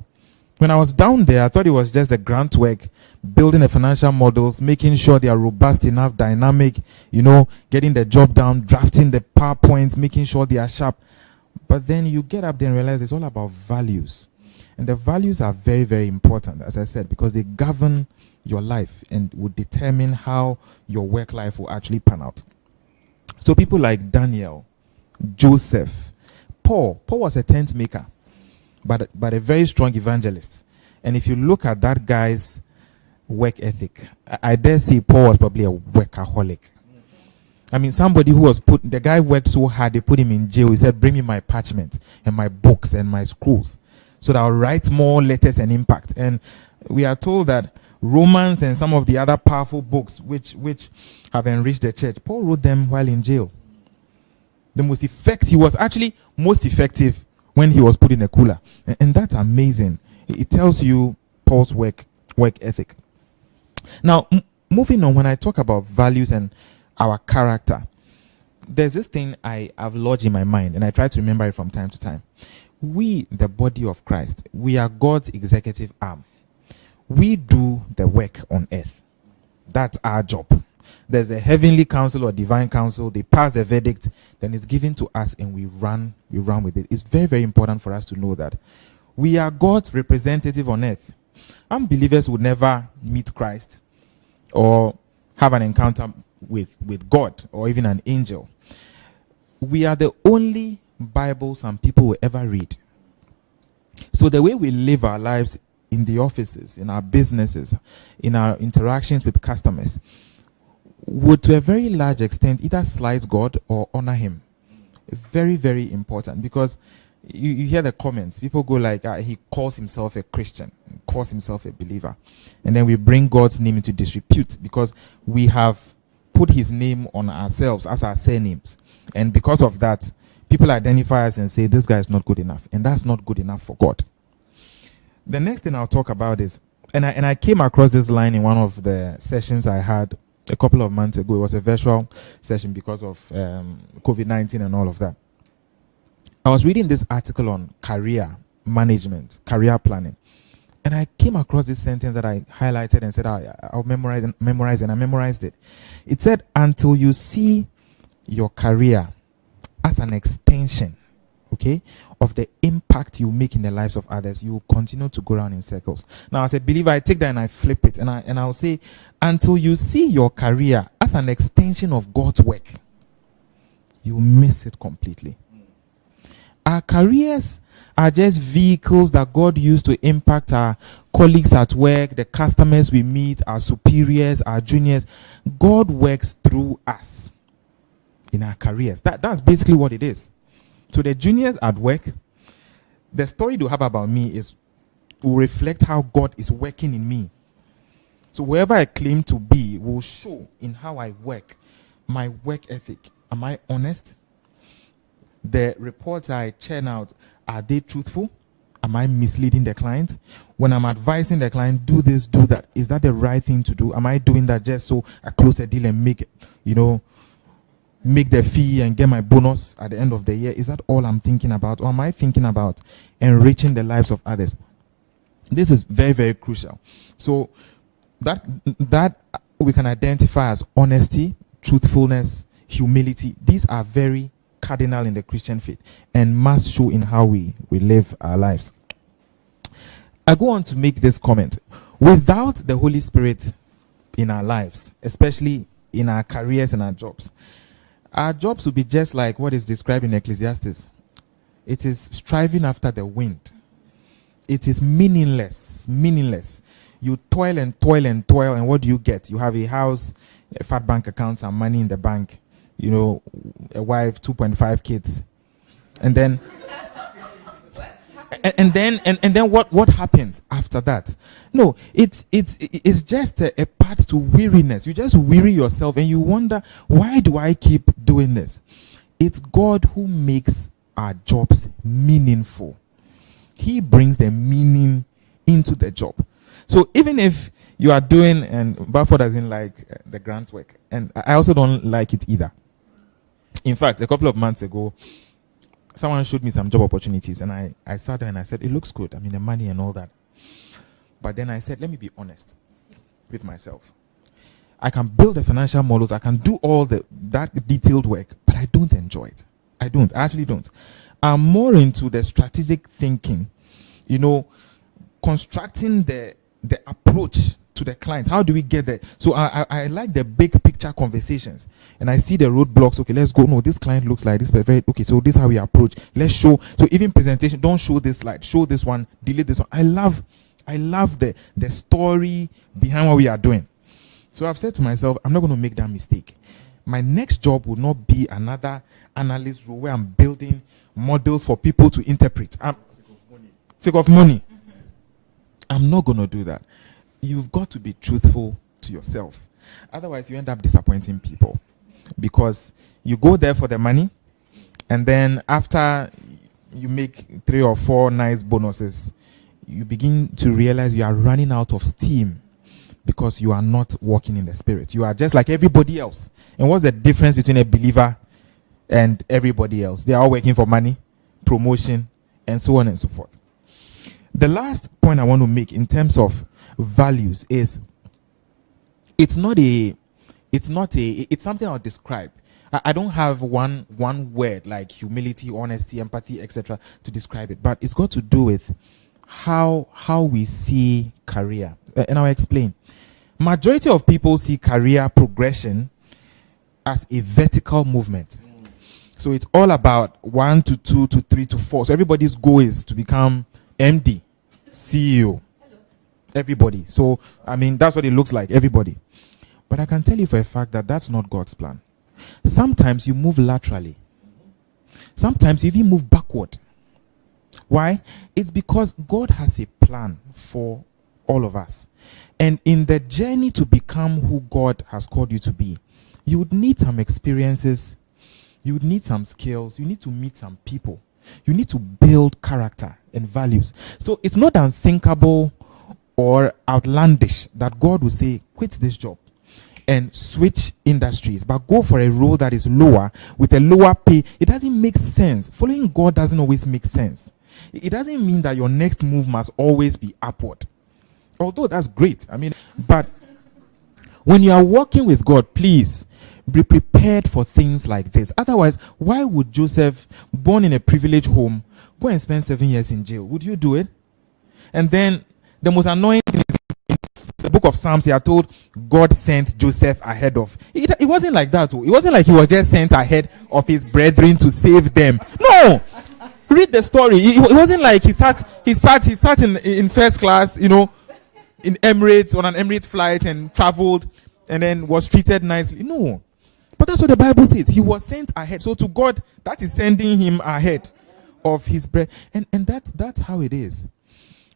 When I was down there, I thought it was just a grunt work, building the financial models, making sure they are robust enough, dynamic, getting the job done, drafting the PowerPoints, making sure they are sharp. But then you get up there and realize it's all about values. And the values are very, very important, as I said, because they govern your life and would determine how your work life will actually pan out. So people like Daniel, Joseph, Paul was a tent maker, but a very strong evangelist. And if you look at that guy's work ethic, I dare say Paul was probably a workaholic. I mean, somebody who the guy worked so hard, they put him in jail. He said, bring me my parchment and my books and my scrolls so that I'll write more letters and impact. And we are told that Romans and some of the other powerful books which have enriched the church, Paul wrote them while in jail. He was actually most effective when he was put in a cooler. And that's amazing. It tells you Paul's work ethic. Now, moving on, when I talk about values and our character, there's this thing I've lodged in my mind, and I try to remember it from time to time. we, the body of Christ, we are God's executive arm. We do the work on earth. That's our job. There's a heavenly council or divine council. They pass the verdict, then it's given to us, and we run with it. It's very, very important for us to know that we are God's representative on earth. Unbelievers would never meet Christ or have an encounter with God or even an angel. We are the only Bible some people will ever read. So the way we live our lives in the offices, in our businesses, in our interactions with customers, would to a very large extent either slight God or honor him. Very, very important, because you hear the comments. People go like, he calls himself a Christian, calls himself a believer. And then we bring God's name into disrepute because we have put his name on ourselves as our surnames. And because of that, people identify us and say, this guy is not good enough. And that's not good enough for God. The next thing I'll talk about is, and I came across this line in one of the sessions I had a couple of months ago. It was a virtual session because of COVID-19 and all of that. I was reading this article on career management, career planning, and I came across this sentence that I highlighted and said, I'll memorize, and I memorized it. It said, until you see your career as an extension, okay, of the impact you make in the lives of others, you will continue to go around in circles. Now, as a believer, I take that and I flip it, and I'll say, until you see your career as an extension of God's work, you miss it completely. Our careers are just vehicles that God used to impact our colleagues at work, the customers we meet, our superiors, our juniors. God works through us in our careers. That's basically what it is. So the juniors at work, the story they have about me will reflect how God is working in me. So wherever I claim to be will show in how I work, my work ethic. Am I honest? The reports I churn out, are they truthful? Am I misleading the client? When I'm advising the client, do this, do that, is that the right thing to do? Am I doing that just so I close a deal and make the fee and get my bonus at the end of the year? Is that all I'm thinking about? Or am I thinking about enriching the lives of others? This is very, very crucial. So that we can identify as honesty, truthfulness, humility. These are very cardinal in the Christian faith and must show in how we live our lives. I go on to make this comment. Without the Holy Spirit in our lives, especially in our careers and our jobs will be just like what is described in Ecclesiastes. It is striving after the wind. It is meaningless. You toil and toil and toil, and what do you get? You have a house, a fat bank account, and money in the bank, a wife, 2.5 kids. And then and then what happens after that? No, it's just a path to weariness. You just weary yourself and you wonder, why do I keep doing this? It's God who makes our jobs meaningful. He brings the meaning into the job. So even if you are doing, and Bafford doesn't like the grant work, and I also don't like it either. In fact, a couple of months ago, someone showed me some job opportunities, and I sat there and I said, it looks good. I mean, the money and all that. But then I said, let me be honest with myself. I can build the financial models. I can do all that detailed work, but I don't enjoy it. I actually don't. I'm more into the strategic thinking, constructing the approach to the client. How do we get there? So I like the big picture conversations, and I see the roadblocks. Okay, let's go. No, this client looks like this. Very okay. So this is how we approach. Let's show. So even presentation, don't show this slide. Show this one. Delete this one. I love the story behind what we are doing. So I've said to myself, I'm not going to make that mistake. My next job will not be another analyst role where I'm building models for people to interpret. Sake of money. I'm not going to do that. You've got to be truthful to yourself. Otherwise, you end up disappointing people. Because you go there for the money, and then after you make 3 or 4 nice bonuses, you begin to realize you are running out of steam because you are not walking in the Spirit. You are just like everybody else. And what's the difference between a believer and everybody else? They are all working for money, promotion, and so on and so forth. The last point I want to make in terms of values is it's something I'll describe. I don't have one word like humility, honesty, empathy, etc. to describe it, but it's got to do with how we see career. And I'll explain. Majority of people see career progression as a vertical movement. So it's all about 1 to 2 to 3 to 4. So everybody's goal is to become MD, CEO. Everybody. So, I mean, that's what it looks like, everybody. But I can tell you for a fact that that's not God's plan. Sometimes you move laterally. Sometimes you even move backward. Why? It's because God has a plan for all of us. And in the journey to become who God has called you to be, you would need some experiences, you would need some skills, you need to meet some people, you need to build character and values. So it's not unthinkable or outlandish that God will say, quit this job and switch industries, but go for a role that is lower with a lower pay. It doesn't make sense. Following God doesn't always make sense. It doesn't mean that your next move must always be upward. Although that's great. I mean, but when you are working with God, please be prepared for things like this. Otherwise, why would Joseph, born in a privileged home, go and spend 7 years in jail? Would you do it? And then the most annoying thing is in the book of Psalms, you are told God sent Joseph ahead of. It wasn't like that. It wasn't like he was just sent ahead of his brethren to save them. No. Read the story. It wasn't like he sat in first class, in Emirates, on an Emirates flight, and traveled and then was treated nicely. No. But that's what the Bible says. He was sent ahead. So to God, that is sending him ahead of his breath. And that's how it is.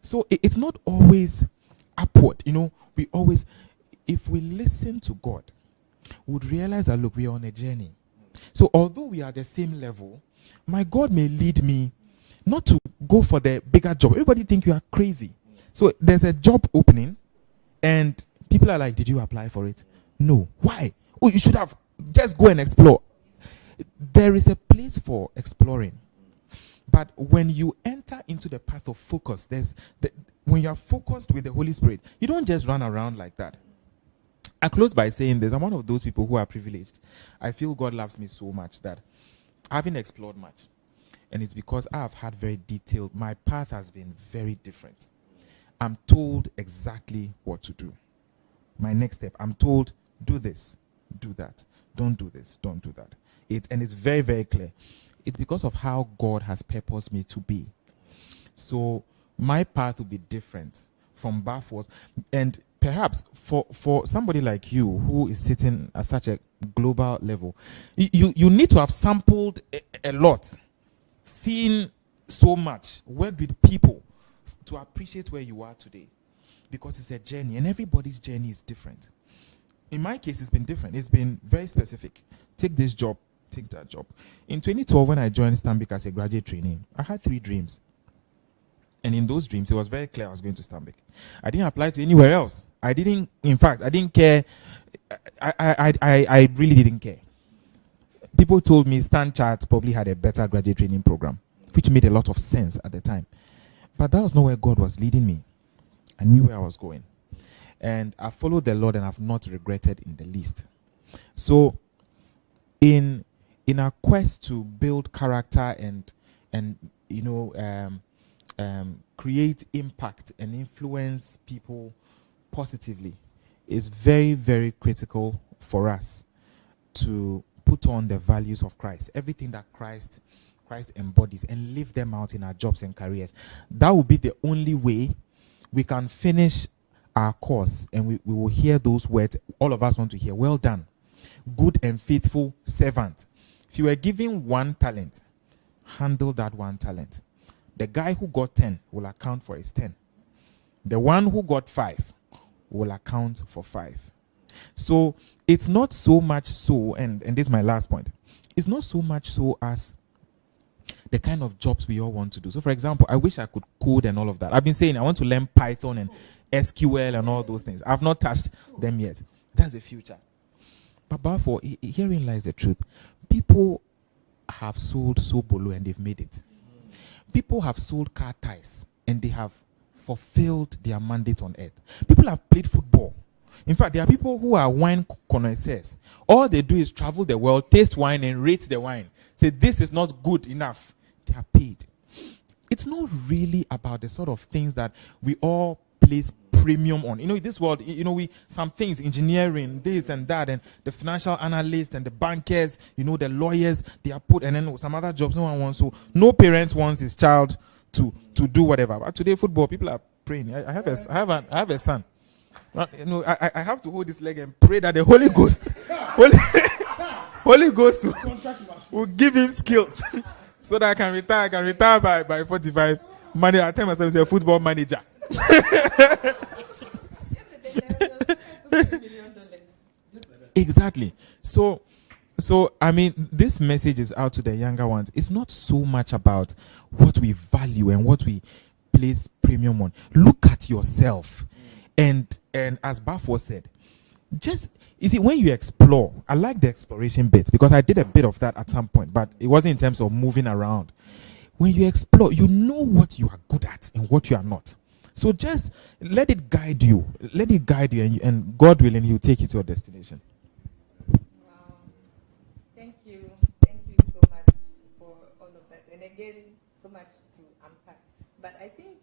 So it's not always upward. We always, if we listen to God, would realize that, look, we are on a journey. So although we are at the same level, my God may lead me not to go for the bigger job. Everybody think you are crazy. So there's a job opening and people are like, did you apply for it? No. Why? Oh, you should have. Just go and explore. There is a place for exploring. But when you enter into the path of focus, when you are focused with the Holy Spirit, you don't just run around like that. I close by saying this. I'm one of those people who are privileged. I feel God loves me so much that I haven't explored much. And it's because I have had very detailed, my path has been very different. I'm told exactly what to do. My next step, I'm told, do this, do that. Don't do this, don't do that. And it's very, very clear. It's because of how God has purposed me to be. So my path will be different from Bafo's. And perhaps for somebody like you who is sitting at such a global level, you need to have sampled a lot, seen so much, worked with people to appreciate where you are today. Because it's a journey, and everybody's journey is different. In my case, it's been different. It's been very specific. Take this job, take that job. In 2012, when I joined Stanbic as a graduate trainee, I had 3 dreams. And in those dreams, it was very clear I was going to Stanbic. I didn't apply to anywhere else. I didn't care. I really didn't care. People told me StanChart probably had a better graduate training program, which made a lot of sense at the time. But that was not where God was leading me. I knew where I was going. And I followed the Lord and I've not regretted in the least. So in our quest to build character and create impact and influence people positively, it's very, very critical for us to put on the values of Christ, everything that Christ embodies, and live them out in our jobs and careers. That will be the only way we can finish our course and we will hear those words all of us want to hear. Well done, good and faithful servant. If you were given 1 talent, handle that 1 talent. The guy who got 10 will account for his 10. The one who got 5 will account for 5. So it's not so much so, and this is my last point, it's not so much so as the kind of jobs we all want to do. So for example, I wish I could code and all of that. I've been saying I want to learn Python and SQL and all those things. I've not touched them yet. That's the future. But for herein lies the truth. People have sold so bolo and they've made it. People have sold car tires and they have fulfilled their mandate on earth. People have played football. In fact, there are people who are wine connoisseurs. All they do is travel the world, taste wine, and rate the wine. Say, this is not good enough. They are paid. It's not really about the sort of things that we all place premium on. In this world, some things, engineering, this and that, and the financial analysts and the bankers, the lawyers, they are put, and then some other jobs no one wants. So no parent wants his child to do whatever. But today, football, people are praying. I have a son. I have to hold this leg and pray that the Holy Ghost, Holy Ghost will give him skills so that I can retire. I can retire by 45. I tell myself I'm a football manager. Exactly. So I mean, this message is out to the younger ones. It's not so much about what we value and what we place premium on. Look at yourself. And as Bafo said, just, you see, when you explore, I like the exploration bit because I did a bit of that at some point, but it wasn't in terms of moving around. When you explore, you know what you are good at and what you are not. So just let it guide you. Let it guide you, and God willing, He will take you to a destination. Wow. Thank you. Thank you so much for all of that. And again, so much to unpack. But I think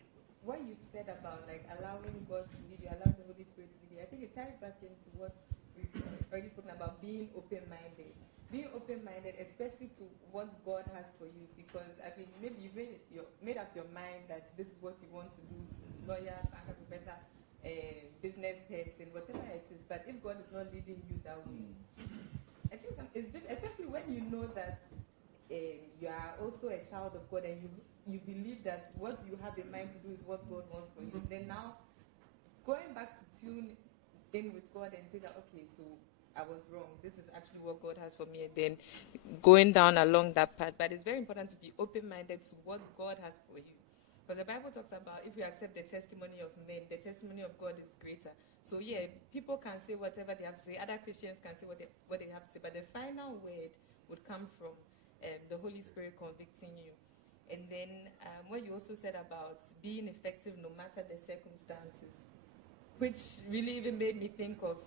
what you've said about like allowing God to lead you, allowing the Holy Spirit to lead you, I think it ties back into what we've already spoken about, being open-minded. Being open-minded, especially to what God has for you, because I mean, maybe you made up your mind that this is what you want to do, lawyer, banker, professor, business person, whatever it is. But if God is not leading you that way, I think it's different, especially when you know that you are also a child of God and you believe that what you have in mind to do is what God wants for you. Then now, going back to tune in with God and say that, okay, so I was wrong. This is actually what God has for me. And then going down along that path. But it's very important to be open-minded to what God has for you. Because the Bible talks about if you accept the testimony of men, the testimony of God is greater. So yeah, people can say whatever they have to say. Other Christians can say what they have to say. But the final word would come from the Holy Spirit convicting you. And then what you also said about being effective no matter the circumstances, which really even made me think of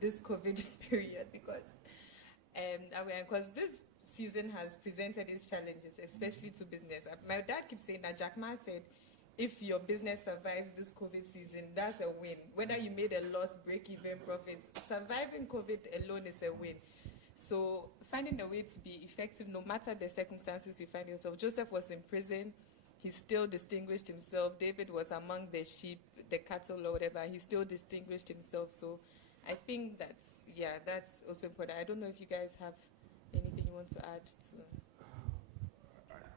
this COVID period because this season has presented its challenges, especially to business. My dad keeps saying that Jack Ma said, if your business survives this COVID season, that's a win. Whether you made a loss, break-even, profits, surviving COVID alone is a win. So finding a way to be effective no matter the circumstances you find yourself. Joseph was in prison. He still distinguished himself. David was among the sheep, the cattle or whatever. He still distinguished himself. So I think that's also important. I don't know if you guys have anything you want to add to.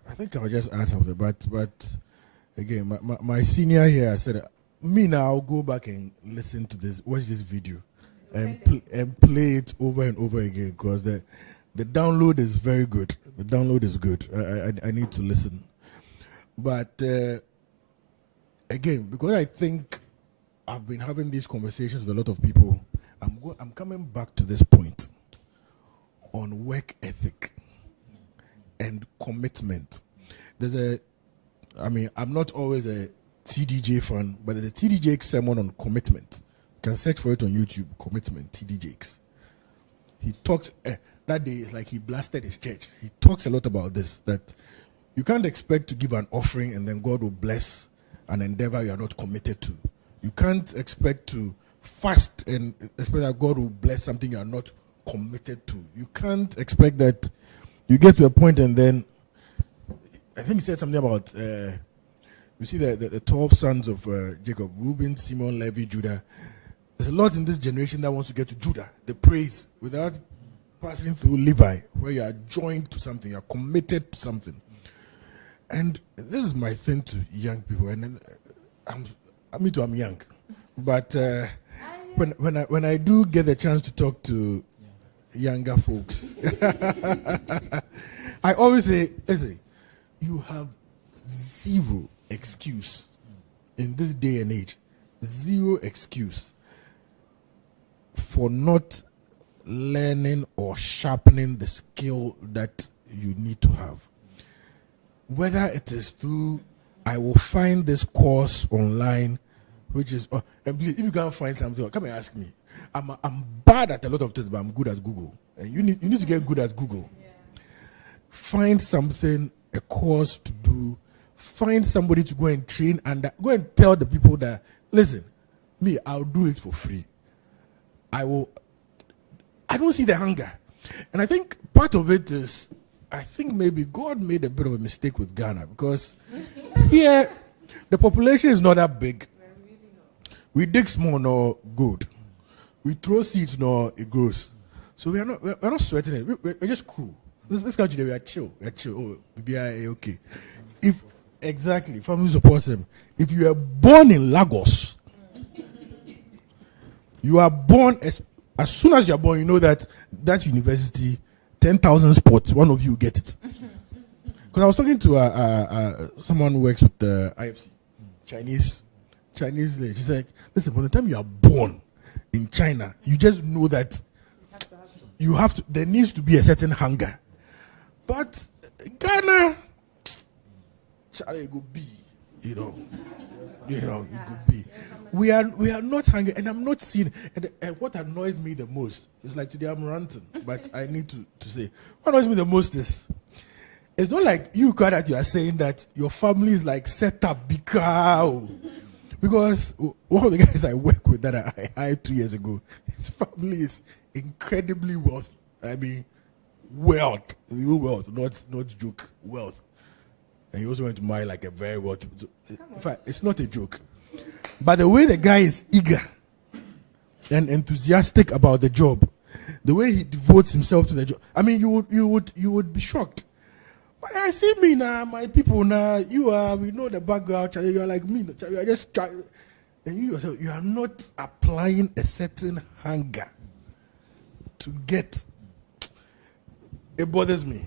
I think I'll just add something, but again, my senior here said, me now, I'll go back and listen to this, watch this video, and play it over and over again because the download is very good. The download is good. I need to listen. But again, because I think I've been having these conversations with a lot of people, I'm coming back to this point on work ethic and commitment. I'm not always a TDJ fan, but there's a TDJ sermon on commitment. You can search for it on YouTube, Commitment, TDJs. He talks, that day is like he blasted his church. He talks a lot about this, that you can't expect to give an offering and then God will bless an endeavor you are not committed to. You can't expect to fast and expect that God will bless something you are not committed to. You can't expect that you get to a point and then, I think he said something about, you see the 12 sons of Jacob, Reuben, Simeon, Levi, Judah. There's a lot in this generation that wants to get to Judah, the praise, without passing through Levi, where you are joined to something, you are committed to something. And this is my thing to young people, and I'm young, but when I do get the chance to talk to younger folks, I always say, you have zero excuse in this day and age, zero excuse for not learning or sharpening the skill that you need to have. whether it is through, I will find this course online, which is, and please, if you can't find something, come and ask me. I'm bad at a lot of things, but I'm good at Google. And you need to get good at Google. Yeah. Find something, a course to do. Find somebody to go and train, and go and tell the people that, listen, me, I'll do it for free. I don't see the hunger. And I think part of it is, I think maybe God made a bit of a mistake with Ghana, because here, the population is not that big. We dig small, no good. We throw seeds, no, it grows. So we're not sweating it. We're just cool. This country, we are chill. We're chill. Oh, we are okay. If exactly, family supports them. If you are born in Lagos, you are born as soon as you are born, you know that university, 10,000 spots, one of you get it. Because I was talking to someone who works with the IFC, Chinese lady. She's like, listen, from the time you are born in China, you just know that you have to. There needs to be a certain hunger. But Ghana, Charlie, go be, you go be. We are not hungry, and I'm not seeing. And what annoys me the most is, like, today I'm ranting, but I need to say what annoys me the most is, it's not like you that you are saying that your family is like set up because one of the guys I work with that I hired 2 years ago, his family is incredibly wealthy. I mean, wealth, real wealth, not joke, wealth. And he also went to marry like a very wealthy. In fact, it's not a joke. But the way the guy is eager and enthusiastic about the job, the way he devotes himself to the job, I mean, you would be shocked. But I see me now, my people now, we know the background, Charlie, you are like me, Charlie, you are just trying. And you yourself, you are not applying a certain hunger to get. It bothers me.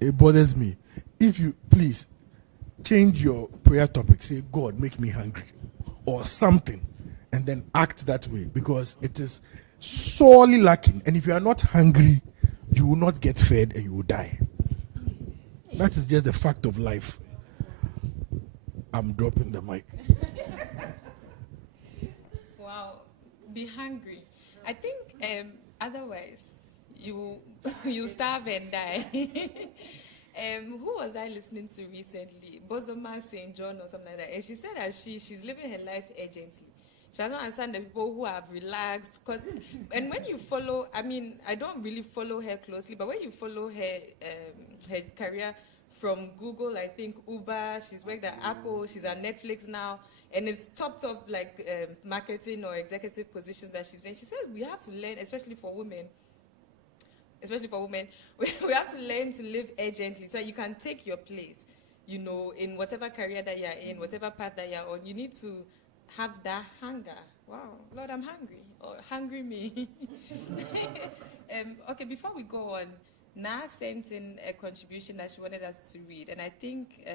It bothers me. If you, please, change your prayer topic, say, God, make me hungry, or something, and then act that way, because it is sorely lacking. And if you are not hungry, you will not get fed and you will die. That is just the fact of life. I'm dropping the mic. Wow, be hungry. I think otherwise you starve and die. Who was I listening to recently? Bozoma St. John or something like that. And she said that she's living her life urgently. She doesn't understand the people who have relaxed. And when you follow, I mean, I don't really follow her closely, but when you follow her career from Google, I think Uber, she's worked at Apple, she's at Netflix now, and it's top like marketing or executive positions that she's been. She says we have to learn, especially for women, we have to learn to live urgently so you can take your place, in whatever career that you're in, whatever path that you're on. You need to have that hunger. Wow, Lord, I'm hungry. Or hungry me. Okay, before we go on, Na sent in a contribution that she wanted us to read. And I think,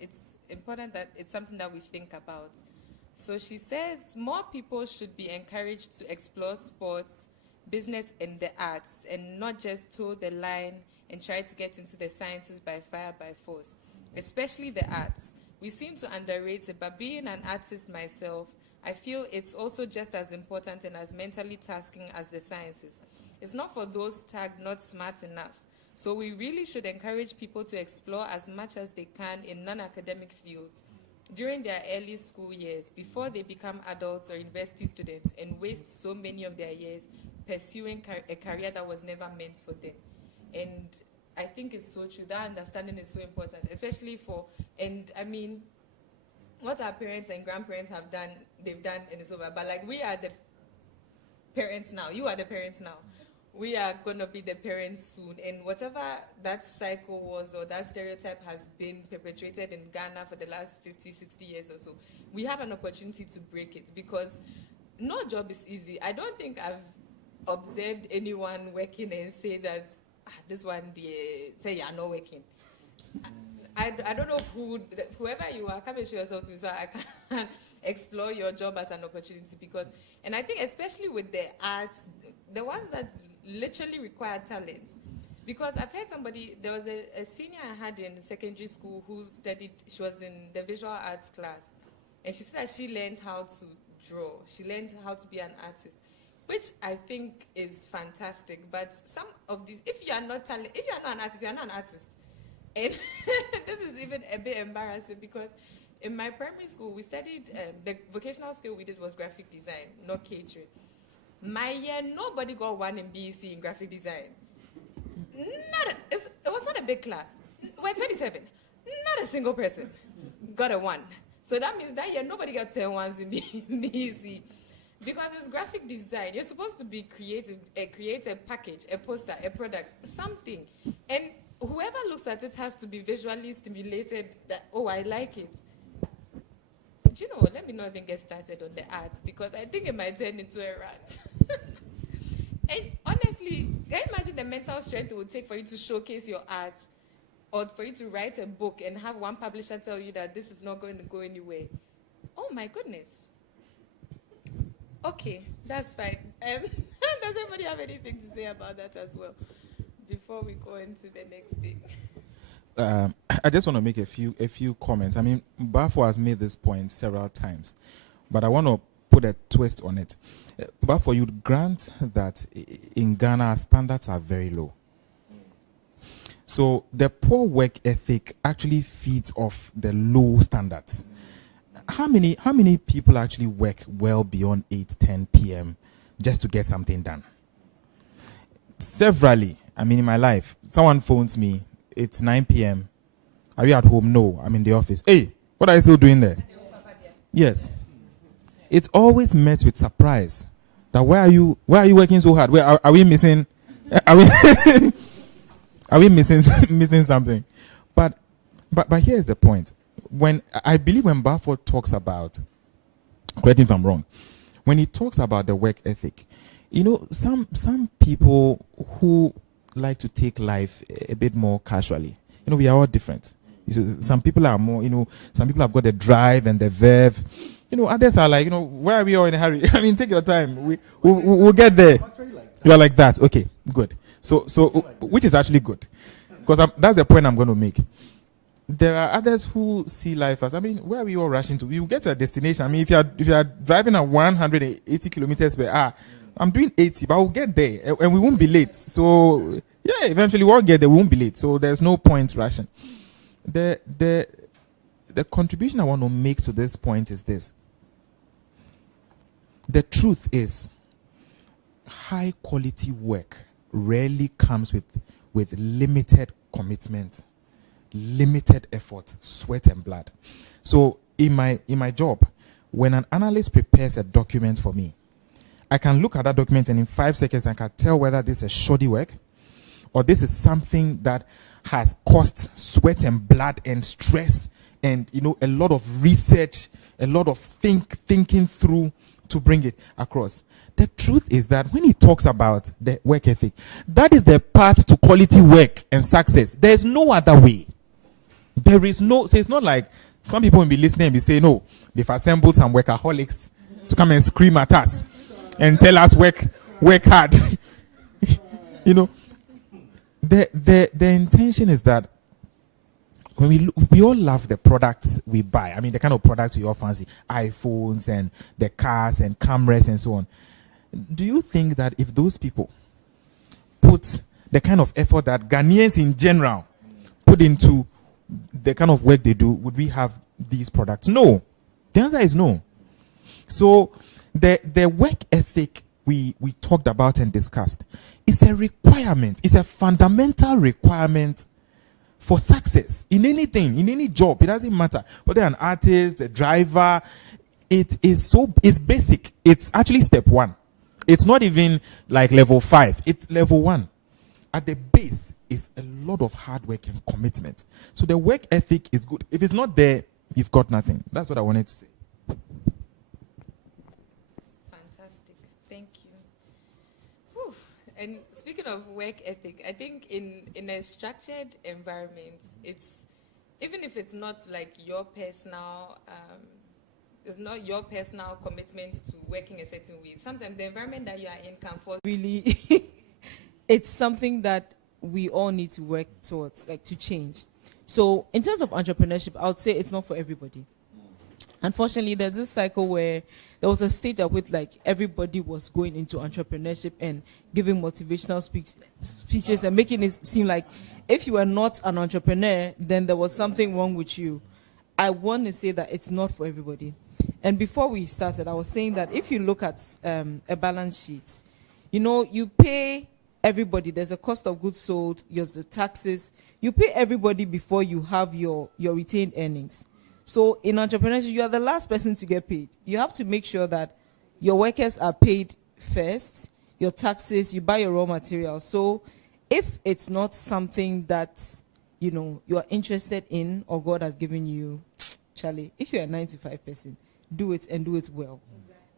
it's important that it's something that we think about. So she says, more people should be encouraged to explore sports, business, and the arts, and not just toe the line and try to get into the sciences by fire, by force, especially the arts. We seem to underrate it, but being an artist myself, I feel it's also just as important and as mentally tasking as the sciences. It's not for those tagged not smart enough. So we really should encourage people to explore as much as they can in non-academic fields during their early school years before they become adults or university students and waste so many of their years pursuing a career that was never meant for them. And I think it's so true. That understanding is so important, especially what our parents and grandparents have done, they've done and it's over. But like, we are the parents now. You are the parents now. We are going to be the parents soon. And whatever that cycle was or that stereotype has been perpetuated in Ghana for the last 50, 60 years or so, we have an opportunity to break it, because no job is easy. I don't think I've observed anyone working and say that, this one, say you're not working. I don't know whoever you are, come and show yourself to me so I can explore your job as an opportunity. And I think especially with the arts, the ones that literally require talent, Because I've heard somebody, there was a senior I had in secondary school who studied, she was in the visual arts class. And she said that she learned how to draw. She learned how to be an artist, which I think is fantastic. But some of these, if you are not an artist, you are not an artist. And this is even a bit embarrassing because in my primary school, we studied, the vocational skill we did was graphic design, not catering. My year, nobody got one in BEC in graphic design. It was not a big class. We're 27. Not a single person got a 1. So that means that year, nobody got 10 ones in BEC. Because it's graphic design. You're supposed to be creative, create a package, a poster, a product, something. And whoever looks at it has to be visually stimulated that, oh, I like it. But you know, let me not even get started on the arts because I think it might turn into a rant. And honestly, can you imagine the mental strength it would take for you to showcase your art or for you to write a book and have one publisher tell you that this is not going to go anywhere? Oh, my goodness. Okay, that's fine. Does anybody have anything to say about that as well before we go into the next thing? I just want to make a few comments. I mean, Bafo has made this point several times, but I want to put a twist on it. Bafo, you'd grant that in Ghana, standards are very low. So the poor work ethic actually feeds off the low standards. How many people actually work well beyond 8-10 p.m. just to get something done? Severally. I mean, in my life, someone phones me, it's 9 p.m. Are you at home? No, I'm in the office. Hey, what are you still doing there? Yes. It's always met with surprise. That why are you working so hard? Where are we missing? Are we missing something? But here's the point. When Bafo talks about, correct me if I'm wrong, when he talks about the work ethic, you know, some people who like to take life a bit more casually, you know, we are all different. Some people are more, you know, some people have got the drive and the verve. You know, others are like, you know, why are we all in a hurry? I mean, take your time. We'll get there. You are like that. Okay, good. So which is actually good. Because that's the point I'm going to make. There are others who see life as, I mean, where are we all rushing to? We will get to a destination. I mean, if you are driving at 180 kilometers per hour, I'm doing 80, but we'll get there and we won't be late. So, yeah, eventually we'll get there. We won't be late. So there's no point rushing. The contribution I want to make to this point is this. The truth is, high quality work rarely comes with limited commitment, limited effort, sweat and blood. So in my job, when an analyst prepares a document for me, I can look at that document and in 5 seconds I can tell whether this is shoddy work or this is something that has cost sweat and blood and stress and, you know, a lot of research, a lot of thinking through to bring it across. The truth is that when he talks about the work ethic, that is the path to quality work and success. There's no other way. There is no, so it's not like some people will be listening and be saying, no, they've assembled some workaholics to come and scream at us and tell us work hard. You know, the intention is that when we all love the products we buy. I mean, the kind of products we all fancy, iPhones and the cars and cameras and so on. Do you think that if those people put the kind of effort that Ghanaians in general put into the kind of work they do, would we have these products? No. The answer is no. So the work ethic we talked about and discussed is a requirement. It's a fundamental requirement for success in anything, in any job. It doesn't matter whether an artist, a driver. It's basic. It's actually step 1. It's not even like level 5. It's level 1. At the base is a lot of hard work and commitment. So the work ethic is good. If it's not there, you've got nothing. That's what I wanted to say. Fantastic. Thank you. Whew. And speaking of work ethic, I think in a structured environment, it's, even if it's not like your personal, it's not your personal commitment to working a certain way. Sometimes the environment that you are in can force. Really, it's something that we all need to work towards, like, to change. So in terms of entrepreneurship, I would say it's not for everybody. Unfortunately, there's this cycle where there was a state at which, like, everybody was going into entrepreneurship and giving motivational speeches and making it seem like if you were not an entrepreneur, then there was something wrong with you. I want to say that it's not for everybody. And before we started, I was saying that if you look at a balance sheet, you know, you pay everybody. There's a cost of goods sold, there's the taxes. You pay everybody before you have your retained earnings. So in entrepreneurship, you are the last person to get paid. You have to make sure that your workers are paid first, your taxes, you buy your raw materials. So if it's not something that, you know, you are interested in or God has given you, Charlie, if you're a 9-to-5 person, do it and do it well.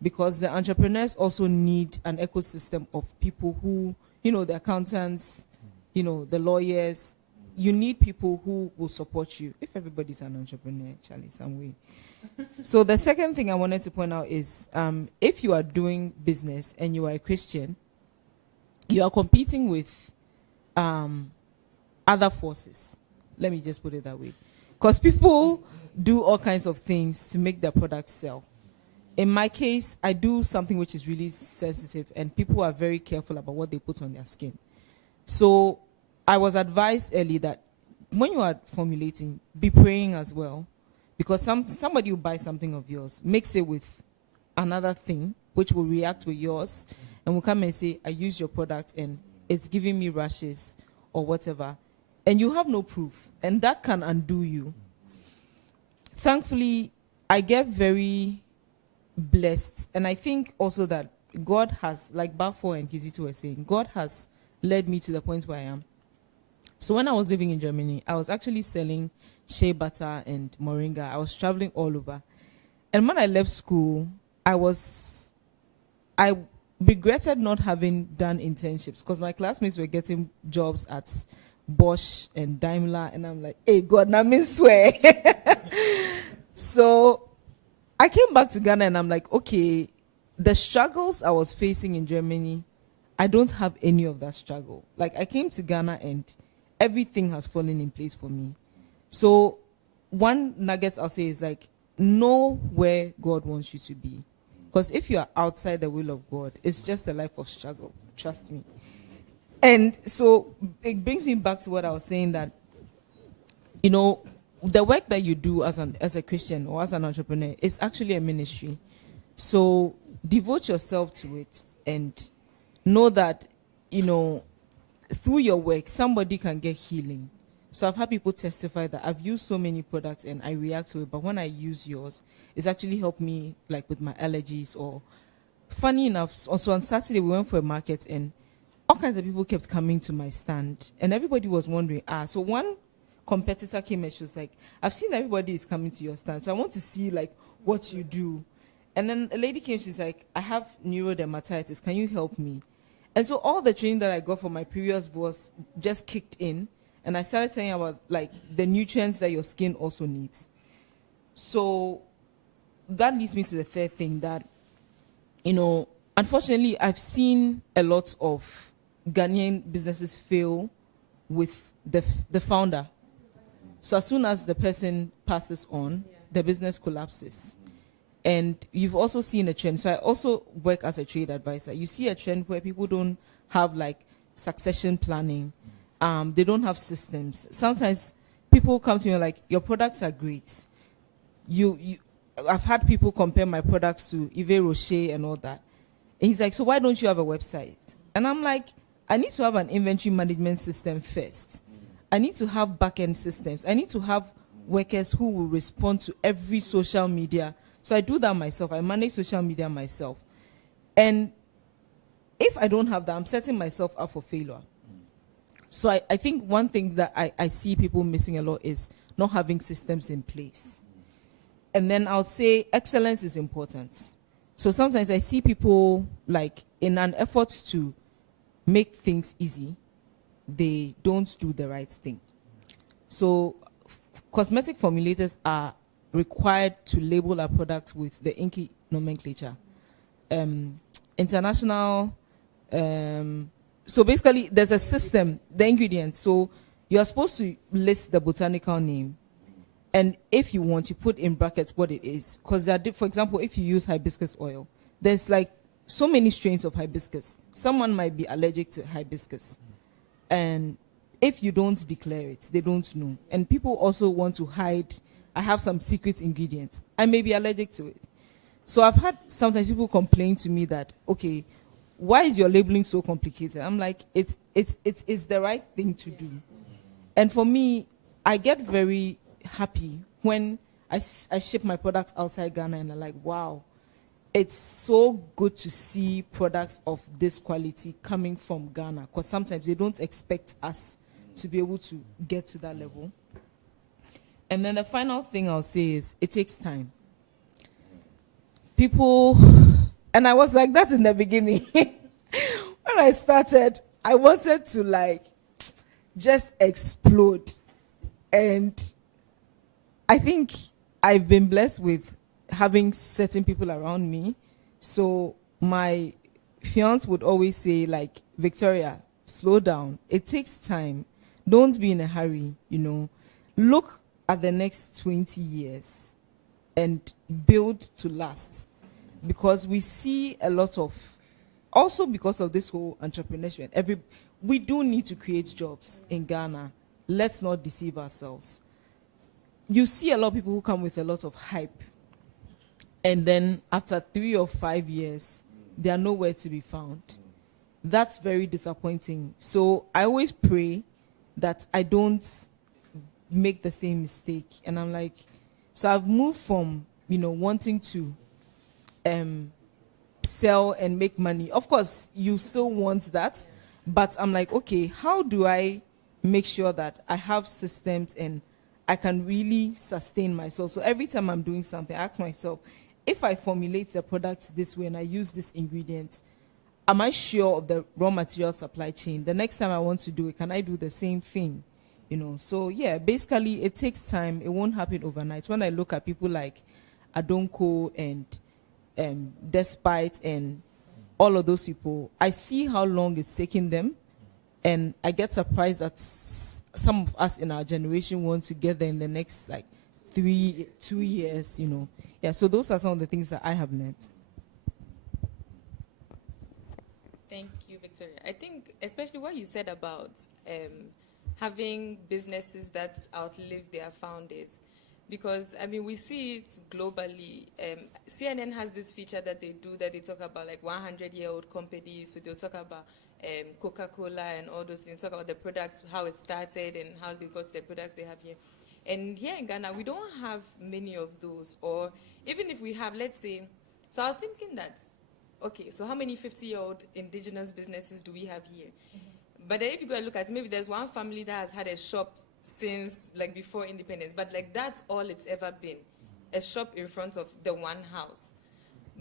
Because the entrepreneurs also need an ecosystem of people who, you know, the accountants, you know, the lawyers. You need people who will support you. If everybody's an entrepreneur, Charlie, some way. So the second thing I wanted to point out is if you are doing business and you are a Christian, you are competing with other forces. Let me just put it that way. Because people do all kinds of things to make their products sell. In my case, I do something which is really sensitive, and people are very careful about what they put on their skin. So I was advised early that when you are formulating, be praying as well, because somebody will buy something of yours, mix it with another thing, which will react with yours, and will come and say, I use your product and it's giving me rashes or whatever. And you have no proof, and that can undo you. Thankfully, I get very blessed, and I think also that God has, like Bafo and Kizito were saying, God has led me to the point where I am. So when I was living in Germany, I was actually selling shea butter and moringa. I was traveling all over. And when I left school, I regretted not having done internships because my classmates were getting jobs at Bosch and Daimler, and I'm like, hey, God, na me swear. So I came back to Ghana and I'm like, okay, the struggles I was facing in Germany, I don't have any of that struggle. Like, I came to Ghana and everything has fallen in place for me. So one nugget I'll say is, like, know where God wants you to be. Because if you are outside the will of God, it's just a life of struggle. Trust me. And so it brings me back to what I was saying, that, you know, the work that you do as a Christian or as an entrepreneur is actually a ministry. So devote yourself to it and know that, you know, through your work, somebody can get healing. So I've had people testify that I've used so many products and I react to it, but when I use yours, it's actually helped me, like, with my allergies. Or funny enough, also on Saturday we went for a market and all kinds of people kept coming to my stand and everybody was wondering, so one competitor came and she was like, I've seen everybody is coming to your stand, so I want to see, like, what you do. And then a lady came, she's like, I have neurodermatitis, can you help me? And so all the training that I got from my previous boss just kicked in, and I started telling about, like, the nutrients that your skin also needs. So that leads me to the third thing, that, you know, unfortunately, I've seen a lot of Ghanaian businesses fail with the founder. So as soon as the person passes on, the business collapses. And you've also seen a trend. So I also work as a trade advisor. You see a trend where people don't have, like, succession planning. They don't have systems. Sometimes people come to me like, your products are great. I've had people compare my products to Yves Rocher and all that. And he's like, so why don't you have a website? And I'm like, I need to have an inventory management system first. I need to have back-end systems. I need to have workers who will respond to every social media. So I do that myself. I manage social media myself. And if I don't have that, I'm setting myself up for failure. So I think one thing that I see people missing a lot is not having systems in place. And then I'll say excellence is important. So sometimes I see people, like, in an effort to make things easy, they don't do the right thing. So cosmetic formulators are required to label our products with the INCI nomenclature. International So basically, there's a system, the ingredients. So you're supposed to list the botanical name. And if you want, you put in brackets what it is. Because, for example, if you use hibiscus oil, there's like so many strains of hibiscus. Someone might be allergic to hibiscus. And if you don't declare it, they don't know. And people also want to hide, I have some secret ingredients. I may be allergic to it. So I've had sometimes people complain to me that, okay, why is your labeling so complicated? I'm like, it's the right thing to do. And for me, I get very happy when I ship my products outside Ghana and I'm like, wow, it's so good to see products of this quality coming from Ghana, because sometimes they don't expect us to be able to get to that level. And then the final thing I'll say is it takes time. People, and I was like that in the beginning. When I started, I wanted to like just explode. And I think I've been blessed with having certain people around me. So my fiance would always say, like, Victoria, slow down. It takes time. Don't be in a hurry, you know. Look at the next 20 years and build to last. Because we see a lot of, also because of this whole entrepreneurship, we do need to create jobs in Ghana. Let's not deceive ourselves. You see a lot of people who come with a lot of hype, and then after 3 or 5 years, they are nowhere to be found. That's very disappointing. So I always pray that I don't make the same mistake. And I'm like, so I've moved from, you know, wanting to sell and make money. Of course, you still want that, but I'm like, okay, how do I make sure that I have systems and I can really sustain myself? So every time I'm doing something, I ask myself, if I formulate the product this way and I use this ingredient, am I sure of the raw material supply chain? The next time I want to do it, can I do the same thing? You know, so yeah, basically it takes time. It won't happen overnight. When I look at people like Adonko and Despite and all of those people, I see how long it's taking them, and I get surprised that some of us in our generation want to get there in the next like 2 years, you know. Yeah, so those are some of the things that I have learned. Thank you, Victoria. I think especially what you said about having businesses that outlive their founders, because I mean we see it globally. CNN has this feature that they do that they talk about like 100-year-old companies. So they'll talk about Coca-Cola and all those things. Talk about the products, how it started, and how they got the products they have here. And here in Ghana, we don't have many of those. Or even if we have, let's say, so I was thinking that, okay, so how many 50-year-old indigenous businesses do we have here? Mm-hmm. But then if you go and look at it, maybe there's one family that has had a shop since like before independence, but like that's all it's ever been, a shop in front of the one house.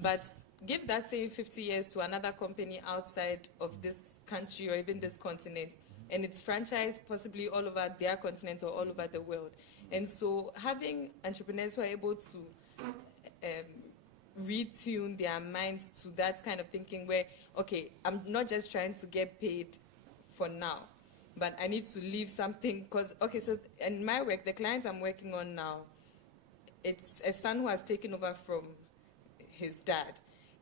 But give that same 50 years to another company outside of this country or even this continent, and it's franchised possibly all over their continent or all over the world. And so having entrepreneurs who are able to retune their minds to that kind of thinking where, okay, I'm not just trying to get paid for now, but I need to leave something. Because, okay, so in my work, the clients I'm working on now, it's a son who has taken over from his dad.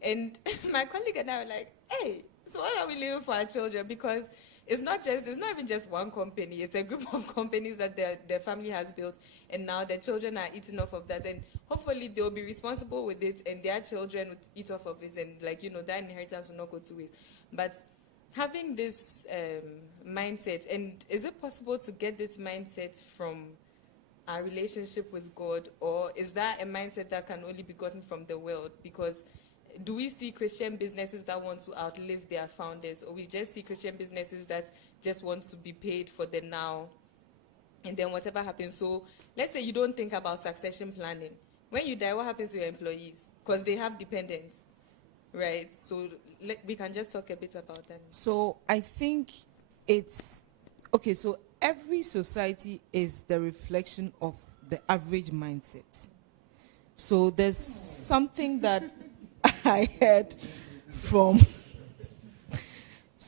And my colleague and I were like, hey, so what are we leaving for our children? Because it's not even just one company. It's a group of companies that their family has built, and now their children are eating off of that. And hopefully they'll be responsible with it, and their children will eat off of it, and like, you know, that inheritance will not go to waste. But having this mindset, and is it possible to get this mindset from our relationship with God, or is that a mindset that can only be gotten from the world? Because do we see Christian businesses that want to outlive their founders, or we just see Christian businesses that just want to be paid for the now, and then whatever happens? So let's say you don't think about succession planning. When you die, what happens to your employees? Because they have dependents, right? So we can just talk a bit about that. So I think it's, okay, so every society is the reflection of the average mindset. So there's something that I heard from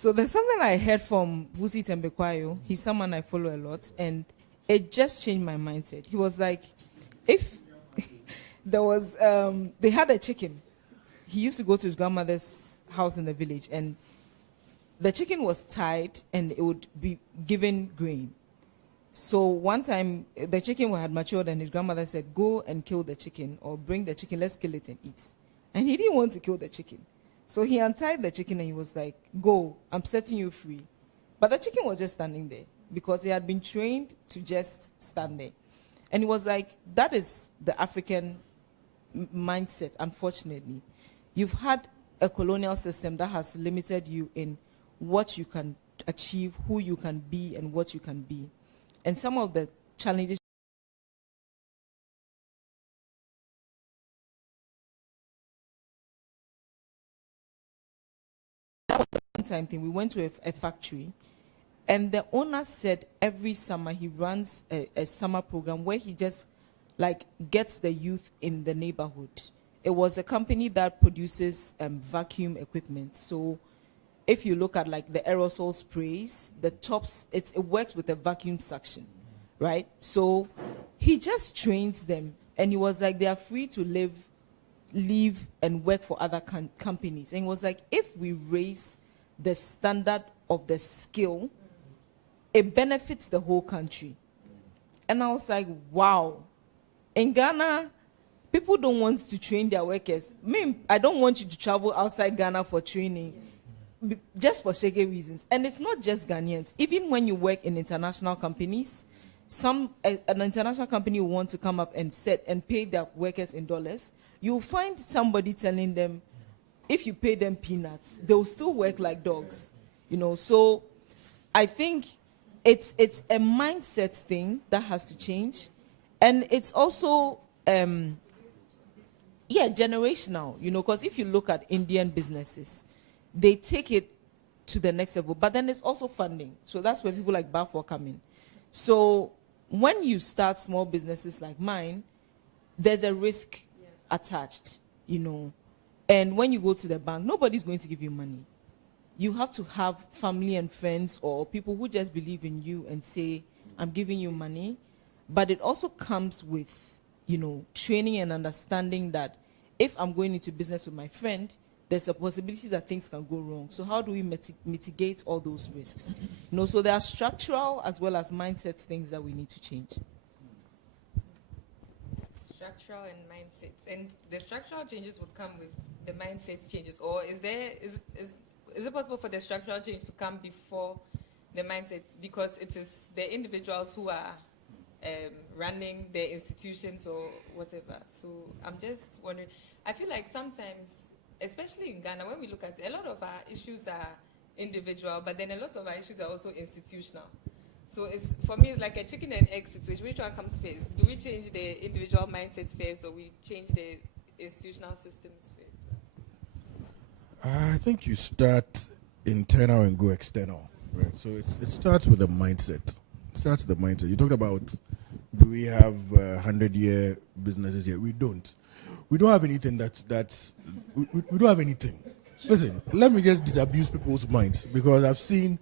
So there's something I heard from Vusi Tembekwayo. He's someone I follow a lot, and it just changed my mindset. He was like, if there was, they had a chicken. He used to go to his grandmother's house in the village, and the chicken was tied, and it would be given grain. So one time, the chicken had matured, and his grandmother said, go and kill the chicken, or bring the chicken, let's kill it and eat. And he didn't want to kill the chicken. So he untied the chicken, and he was like, go, I'm setting you free. But the chicken was just standing there, because he had been trained to just stand there. And he was like, that is the African mindset, unfortunately. You've had a colonial system that has limited you in what you can achieve, who you can be, and what you can be. And some of the challenges that was the one-time thing. We went to a factory, and the owner said every summer he runs a summer program where he just like gets the youth in the neighborhood. It was a company that produces vacuum equipment. So if you look at like the aerosol sprays, the tops, it works with a vacuum suction, right? So he just trains them, and he was like, they are free to live and work for other companies. And he was like, if we raise the standard of the skill, it benefits the whole country. And I was like, wow. In Ghana, people don't want to train their workers. I don't want you to travel outside Ghana for training, just for shaggy reasons. And it's not just Ghanaians. Even when you work in international companies, an international company will want to come up and pay their workers in dollars. You'll find somebody telling them, if you pay them peanuts, they'll still work like dogs. So I think it's a mindset thing that has to change. And it's also, generational, because if you look at Indian businesses, they take it to the next level. But then it's also funding. So that's where people like Bafo come in. So when you start small businesses like mine, there's a risk attached, And when you go to the bank, nobody's going to give you money. You have to have family and friends or people who just believe in you and say, I'm giving you money. But it also comes with, training and understanding that if I'm going into business with my friend, there's a possibility that things can go wrong. So how do we mitigate all those risks? So there are structural as well as mindset things that we need to change. Structural and mindsets. And the structural changes would come with the mindset changes. Or is it possible for the structural change to come before the mindsets? Because it is the individuals who are running their institutions or whatever. So I'm just wondering, I feel like sometimes, especially in Ghana, when we look at it, a lot of our issues are individual, but then a lot of our issues are also institutional. So for me, it's like a chicken and egg situation. Which one comes first? Do we change the individual mindsets first, or we change the institutional systems first? I think you start internal and go external. Right? So it starts with the mindset. You talked about, do we have 100-year businesses here? We don't. We don't have anything we don't have anything. Listen, let me just disabuse people's minds, because I've seen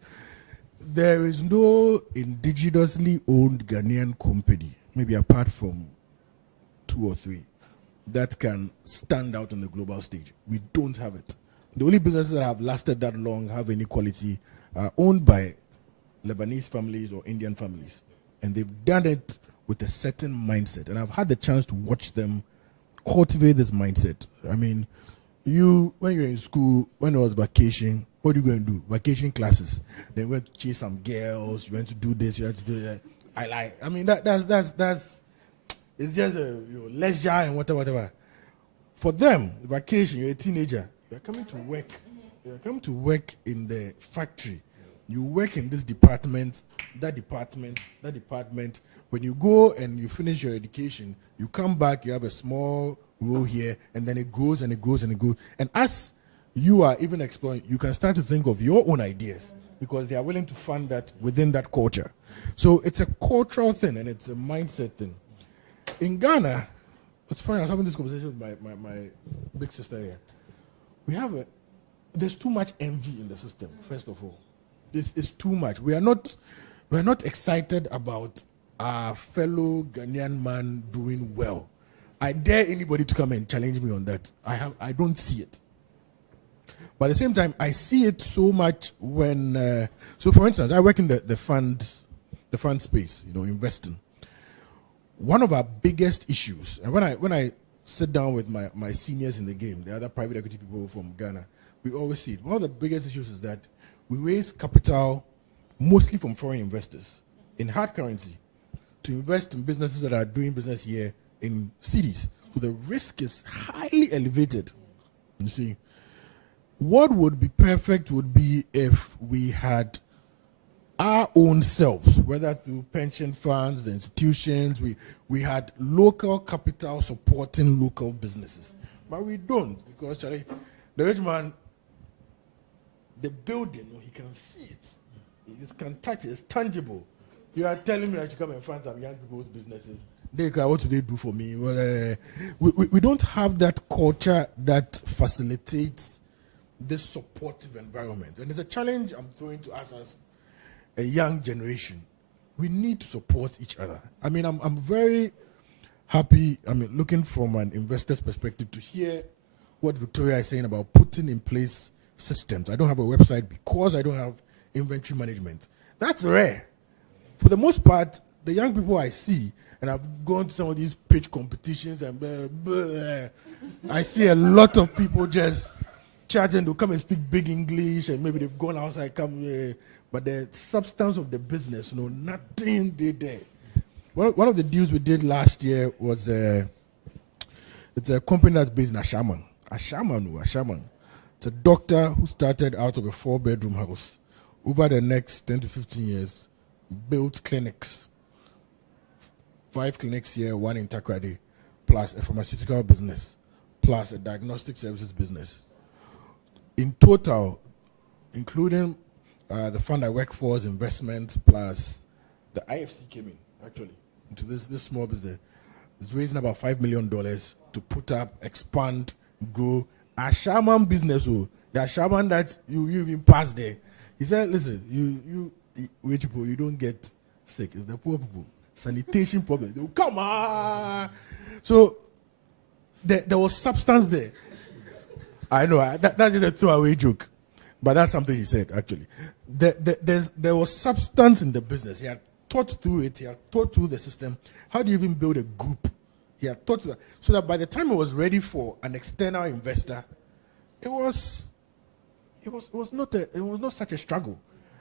there is no indigenously owned Ghanaian company, maybe apart from 2 or 3, that can stand out on the global stage. We don't have it. The only businesses that have lasted that long, have any quality, are owned by Lebanese families or Indian families. And they've done it with a certain mindset. And I've had the chance to watch them cultivate this mindset. I mean, when you're in school, when it was vacation, what are you going to do? Vacation classes. Then you went to chase some girls, you went to do this, you had to do that. I mean, that's it's just a leisure and whatever. For them, vacation, you're a teenager, you're coming to work. You're coming to work in the factory. You work in this department, that department, that department. When you go and you finish your education, you come back, you have a small role here, and then it grows and it grows and it grows. And as you are even exploring, you can start to think of your own ideas, because they are willing to fund that within that culture. So it's a cultural thing and it's a mindset thing. In Ghana, it's funny, I was having this conversation with my big sister here. We have there's too much envy in the system. First of all, this is too much. We are not excited about our fellow Ghanaian man doing well. I dare anybody to come and challenge me on that. I don't see it. But at the same time, I see it so much when. So, for instance, I work in the fund space. Investing. One of our biggest issues, and when I sit down with my seniors in the game, the other private equity people from Ghana, we always see it. One of the biggest issues is that we raise capital mostly from foreign investors in hard currency to invest in businesses that are doing business here in cities. So the risk is highly elevated. You see, what would be perfect would be if we had our own selves, whether through pension funds, the institutions, we had local capital supporting local businesses. But we don't, because Charlie, the rich man, the building, he can see it. He can touch it. It's tangible. You are telling me I should come and fund some young people's businesses. What do they do for me? Well, we don't have that culture that facilitates this supportive environment. And it's a challenge I'm throwing to us as a young generation. We need to support each other. I mean, I'm very happy, looking from an investor's perspective, to hear what Victoria is saying about putting in place systems. I don't have a website because I don't have inventory management. That's rare. For the most part, the young people I see, and I've gone to some of these pitch competitions, and I see a lot of people just charging to come and speak big English, and maybe they've gone outside, but the substance of the business, nothing they did. One of the deals we did last year was it's a company that's based in Ashaman. Ashaman. It's a doctor who started out of a 4-bedroom house. Over the next 10 to 15 years, built clinics. 5 clinics here, 1 in Takoradi, plus a pharmaceutical business, plus a diagnostic services business. In total, including the fund I work for's investment, plus the IFC came in, actually, into this small business. It's raising about $5 million to put up, expand, grow a shaman business. The shaman that you even pass there. He said, listen, you rich people, you don't get sick. It's the poor people. Sanitation problem. They will come on. So there was substance there. I know, that's just a throwaway joke. But that's something he said, actually. There was substance in the business. He had thought through it. He had thought through the system. How do you even build a group? He had thought through that. So that by the time it was ready for an external investor, it was not such a struggle.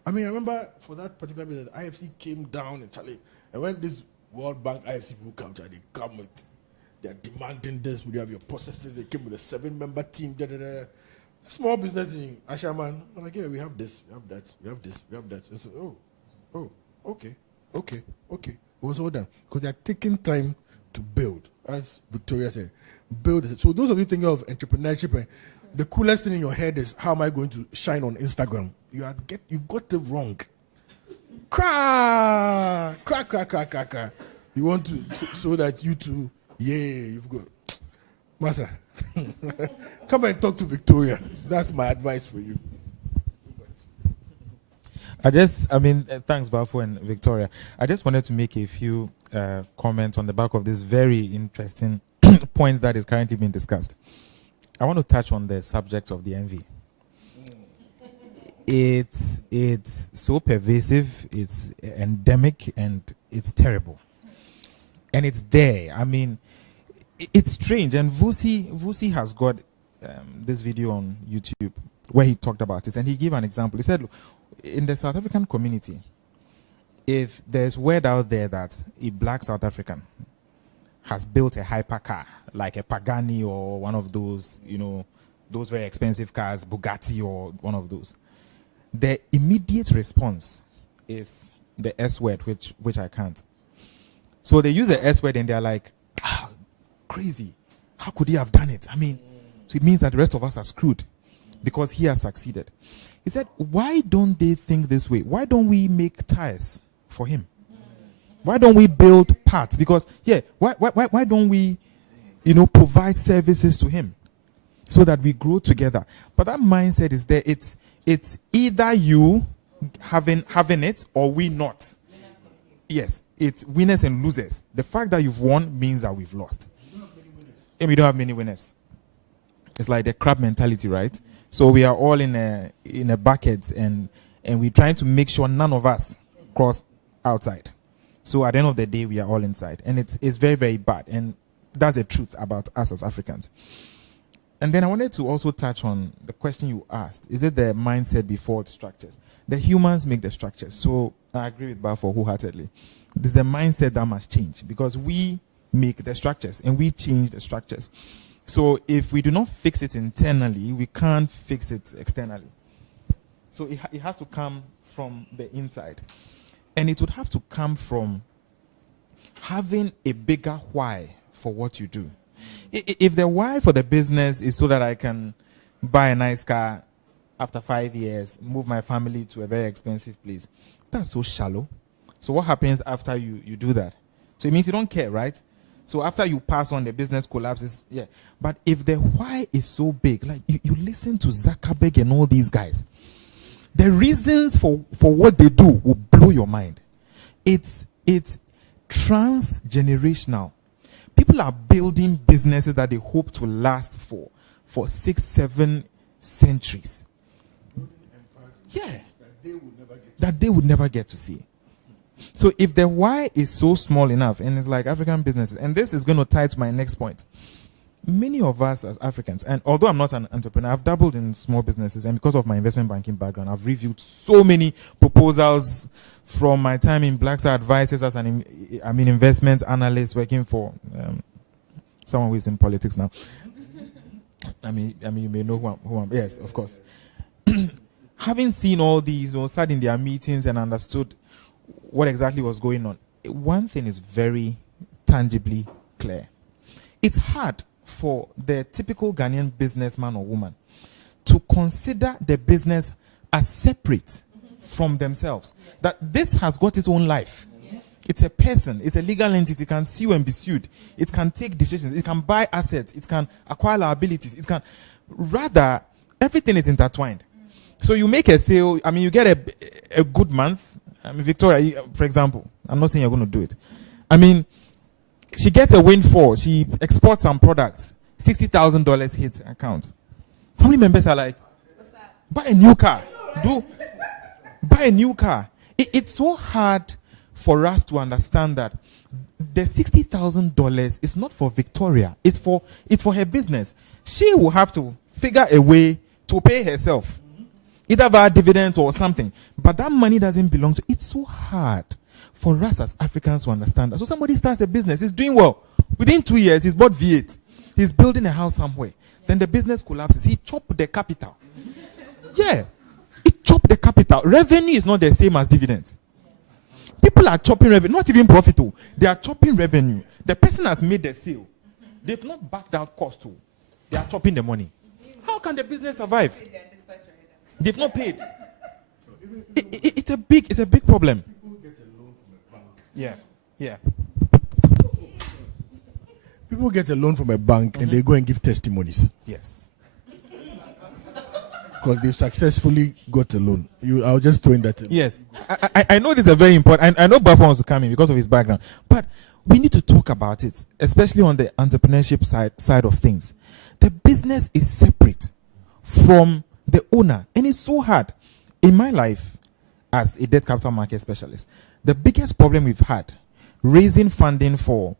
I mean, I remember for that particular business, the IFC came down and Charlie, and when this World Bank IFC people come, Charlie, they come with, they're demanding this. We have your processes. They came with a 7-member team. Small business in Ashaman. I'm like, yeah, we have this, we have that, we have this, we have that. I said, okay. It was all done. Because they're taking time to build. As Victoria said, build it. So those of you thinking of entrepreneurship, the coolest thing in your head is, how am I going to shine on Instagram? You got it wrong. Crack. You want to, so that you too, you've got. Master, come and talk to Victoria. That's my advice for you. Thanks, Bafo and Victoria. I just wanted to make a few comments on the back of this very interesting points that is currently being discussed. I want to touch on the subject of the envy. It's so pervasive, it's endemic, and it's terrible. And it's there. I mean, it's strange. And Vusi has got this video on YouTube where he talked about it. And he gave an example. He said, look, in the South African community, if there's word out there that a black South African has built a hypercar, like a Pagani or one of those, those very expensive cars, Bugatti or one of those, the immediate response is the S word, which I can't. So they use the S word and they're like, crazy. How could he have done it? I mean, so it means that the rest of us are screwed because he has succeeded. He said, why don't they think this way? Why don't we make tires for him? Why don't we build parts? Because, why don't we, provide services to him? so that we grow together. But that mindset is there. It's either you having it or we not. Yes, it's winners and losers. The fact that you've won means that we've lost. And we don't have many winners. It's like the crab mentality, right? So we are all in a bucket, and we're trying to make sure none of us cross outside. So at the end of the day, we are all inside, and it's very, very bad. And that's the truth about us as Africans. And then I wanted to also touch on the question you asked: is it the mindset before the structures? The humans make the structures. So I agree with Balfour wholeheartedly. There's a mindset that must change, because we make the structures and we change the structures. So if we do not fix it internally, we can't fix it externally. So it has to come from the inside. And it would have to come from having a bigger why for what you do. If the why for the business is so that I can buy a nice car after 5 years, move my family to a very expensive place, that's so shallow. So what happens after you do that? So it means you don't care, right? So after you pass on, the business collapses. Yeah. But if the why is so big, like you listen to Zuckerberg and all these guys, the reasons for what they do will blow your mind. It's transgenerational. People are building businesses that they hope to last for 6-7 centuries. Yeah. That they would never get to see. So if the why is so small enough, and it's like African businesses, and this is going to tie to my next point. Many of us as Africans, and although I'm not an entrepreneur, I've dabbled in small businesses, and because of my investment banking background, I've reviewed so many proposals from my time in Black Star Advisors as an investment analyst working for someone who is in politics now. I mean, you may know who I'm. Yes, of course. Having seen all these, sat in their meetings and understood what exactly was going on, one thing is very tangibly clear. It's hard for the typical Ghanaian businessman or woman to consider the business as separate from themselves. That this has got its own life. It's a person, it's a legal entity, it can sue and be sued, it can take decisions, it can buy assets, it can acquire liabilities, it can, rather, everything is intertwined. So you make a sale, you get a good month. Victoria, for example, I'm not saying you're going to do it. She gets a windfall. She exports some products. $60,000 hit account. Family members are like, buy a new car. Buy a new car. It's so hard for us to understand that the $60,000 is not for Victoria. It's for her business. She will have to figure a way to pay herself, either via dividends or something. But that money doesn't belong to. It's so hard for us as Africans to understand that. So somebody starts a business, he's doing well. Within 2 years, he's bought V8. He's building a house somewhere. Then the business collapses. He chopped the capital. Yeah. He chopped the capital. Revenue is not the same as dividends. People are chopping revenue, not even profit. They are chopping revenue. The person has made the sale. They've not backed out cost. They are chopping the money. How can the business survive? They've not paid. It's a big problem. Yeah. People get a loan from a bank and they go and give testimonies. Yes. Because they've successfully got a loan. I'll just throw in that. Yes. I know this is a very important. I know Buffon wants to come in because of his background. But we need to talk about it, especially on the entrepreneurship side of things. The business is separate from the owner. And it's so hard. In my life, as a debt capital market specialist, the biggest problem we've had raising funding for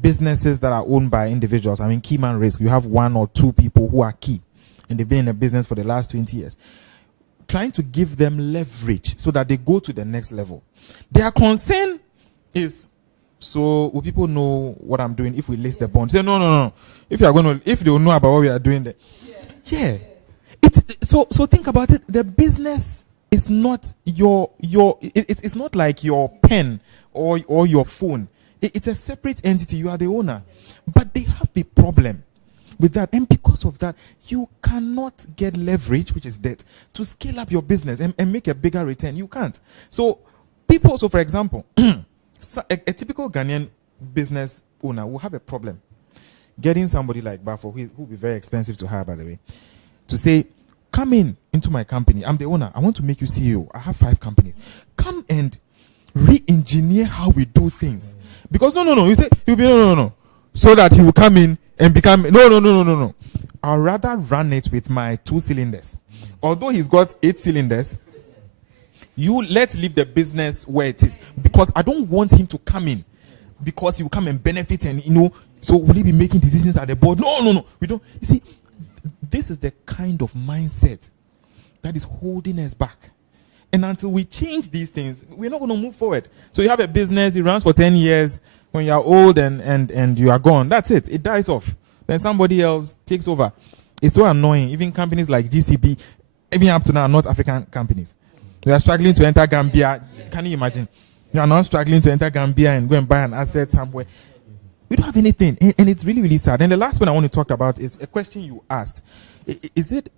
businesses that are owned by individuals, key man risk, you have 1 or 2 people who are key and they've been in a business for the last 20 years. Trying to give them leverage so that they go to the next level. Their concern is, so will people know what I'm doing if we list the bond? Say, no. If they will know about what we are doing there. Yeah. So think about it. The business is not it's not like your pen or your phone. It's a separate entity. You are the owner. But they have a problem with that. And because of that, you cannot get leverage, which is debt, to scale up your business and make a bigger return. You can't. So for example, a typical Ghanaian business owner will have a problem getting somebody like Bafo, who will be very expensive to hire, by the way, to say, come into my company. I'm the owner. I want to make you CEO. I have 5 companies. Come and re-engineer how we do things. Because no. You say, you'll be no. So that he will come in and become, no. I'll rather run it with my 2 cylinders. Although he's got 8 cylinders, let's leave the business where it is. Because I don't want him to come in because he will come and benefit and, so will he be making decisions at the board? No. We don't. You see, this is the kind of mindset that is holding us back. And until we change these things, we're not going to move forward. So you have a business, it runs for 10 years. When you are old and you are gone, that's it. It dies off. Then somebody else takes over. It's so annoying. Even companies like GCB, even up to now, North African companies. They are struggling to enter Gambia. Can you imagine? You are now struggling to enter Gambia and go and buy an asset somewhere. We don't have anything. And it's really, really sad. And the last one I want to talk about is a question you asked. Is it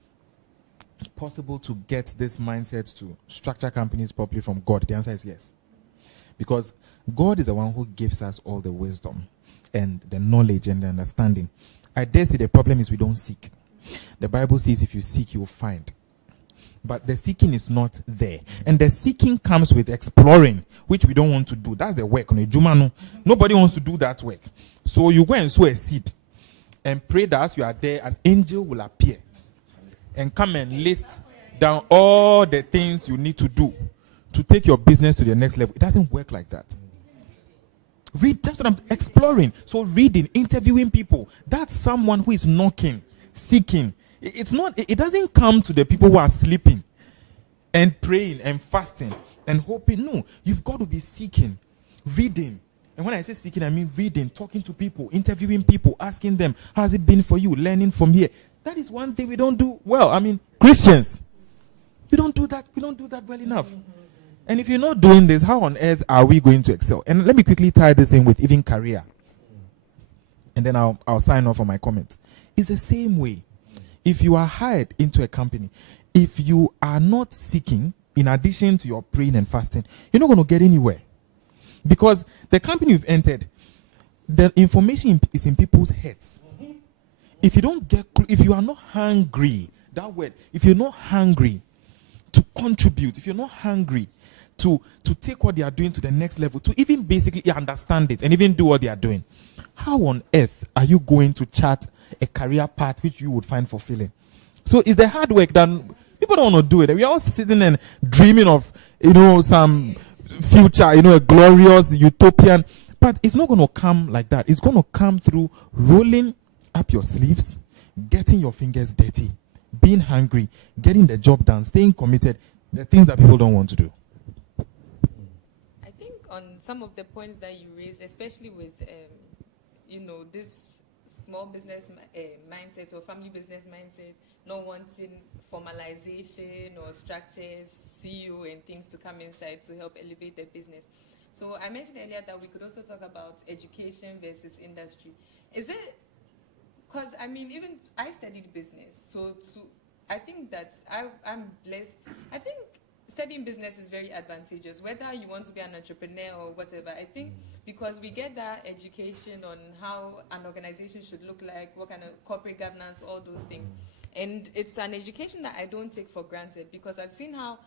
possible to get this mindset to structure companies properly from God? The answer is yes. Because God is the one who gives us all the wisdom and the knowledge and the understanding. I dare say the problem is we don't seek. The Bible says if you seek, you will find. But the seeking is not there. And the seeking comes with exploring, which we don't want to do. That's the work. Nobody wants to do that work. So you go and sow a seed and pray that as you are there, an angel will appear and come and list down all the things you need to do to take your business to the next level. It doesn't work like that. Read, that's what I'm exploring. So reading, interviewing people, that's someone who is knocking, seeking. It doesn't come to the people who are sleeping and praying and fasting and hoping. No, you've got to be seeking, reading. And when I say seeking, I mean reading, talking to people, interviewing people, asking them, how's it been for you, learning from here. That is one thing we don't do well. I mean, Christians, we don't do that well enough. And if you're not doing this, how on earth are we going to excel? And let me quickly tie this in with even career. And then I'll sign off on my comments. It's the same way. If you are hired into a company, if you are not seeking, in addition to your praying and fasting, you're not going to get anywhere. Because the company you've entered, the information is in people's heads. If you are not hungry, that word, if you're not hungry to contribute, if you're not hungry to take what they are doing to the next level, to even basically understand it and even do what they are doing, how on earth are you going to chart a career path which you would find fulfilling? So it's the hard work that people don't want to do it. We are all sitting and dreaming of, some future, a glorious utopian, but it's not going to come like that. It's going to come through rolling up your sleeves, getting your fingers dirty, being hungry, getting the job done, staying committed, the things that people don't want to do. I think on some of the points that you raised, especially with, this small business mindset or family business mindset, not wanting formalization or structures, CEO and things to come inside to help elevate the business. So I mentioned earlier that we could also talk about education versus industry. Is it, because even I studied business, so I think that I'm blessed. I think studying business is very advantageous, whether you want to be an entrepreneur or whatever. I think because we get that education on how an organization should look like, what kind of corporate governance, all those things. And it's an education that I don't take for granted, because I've seen how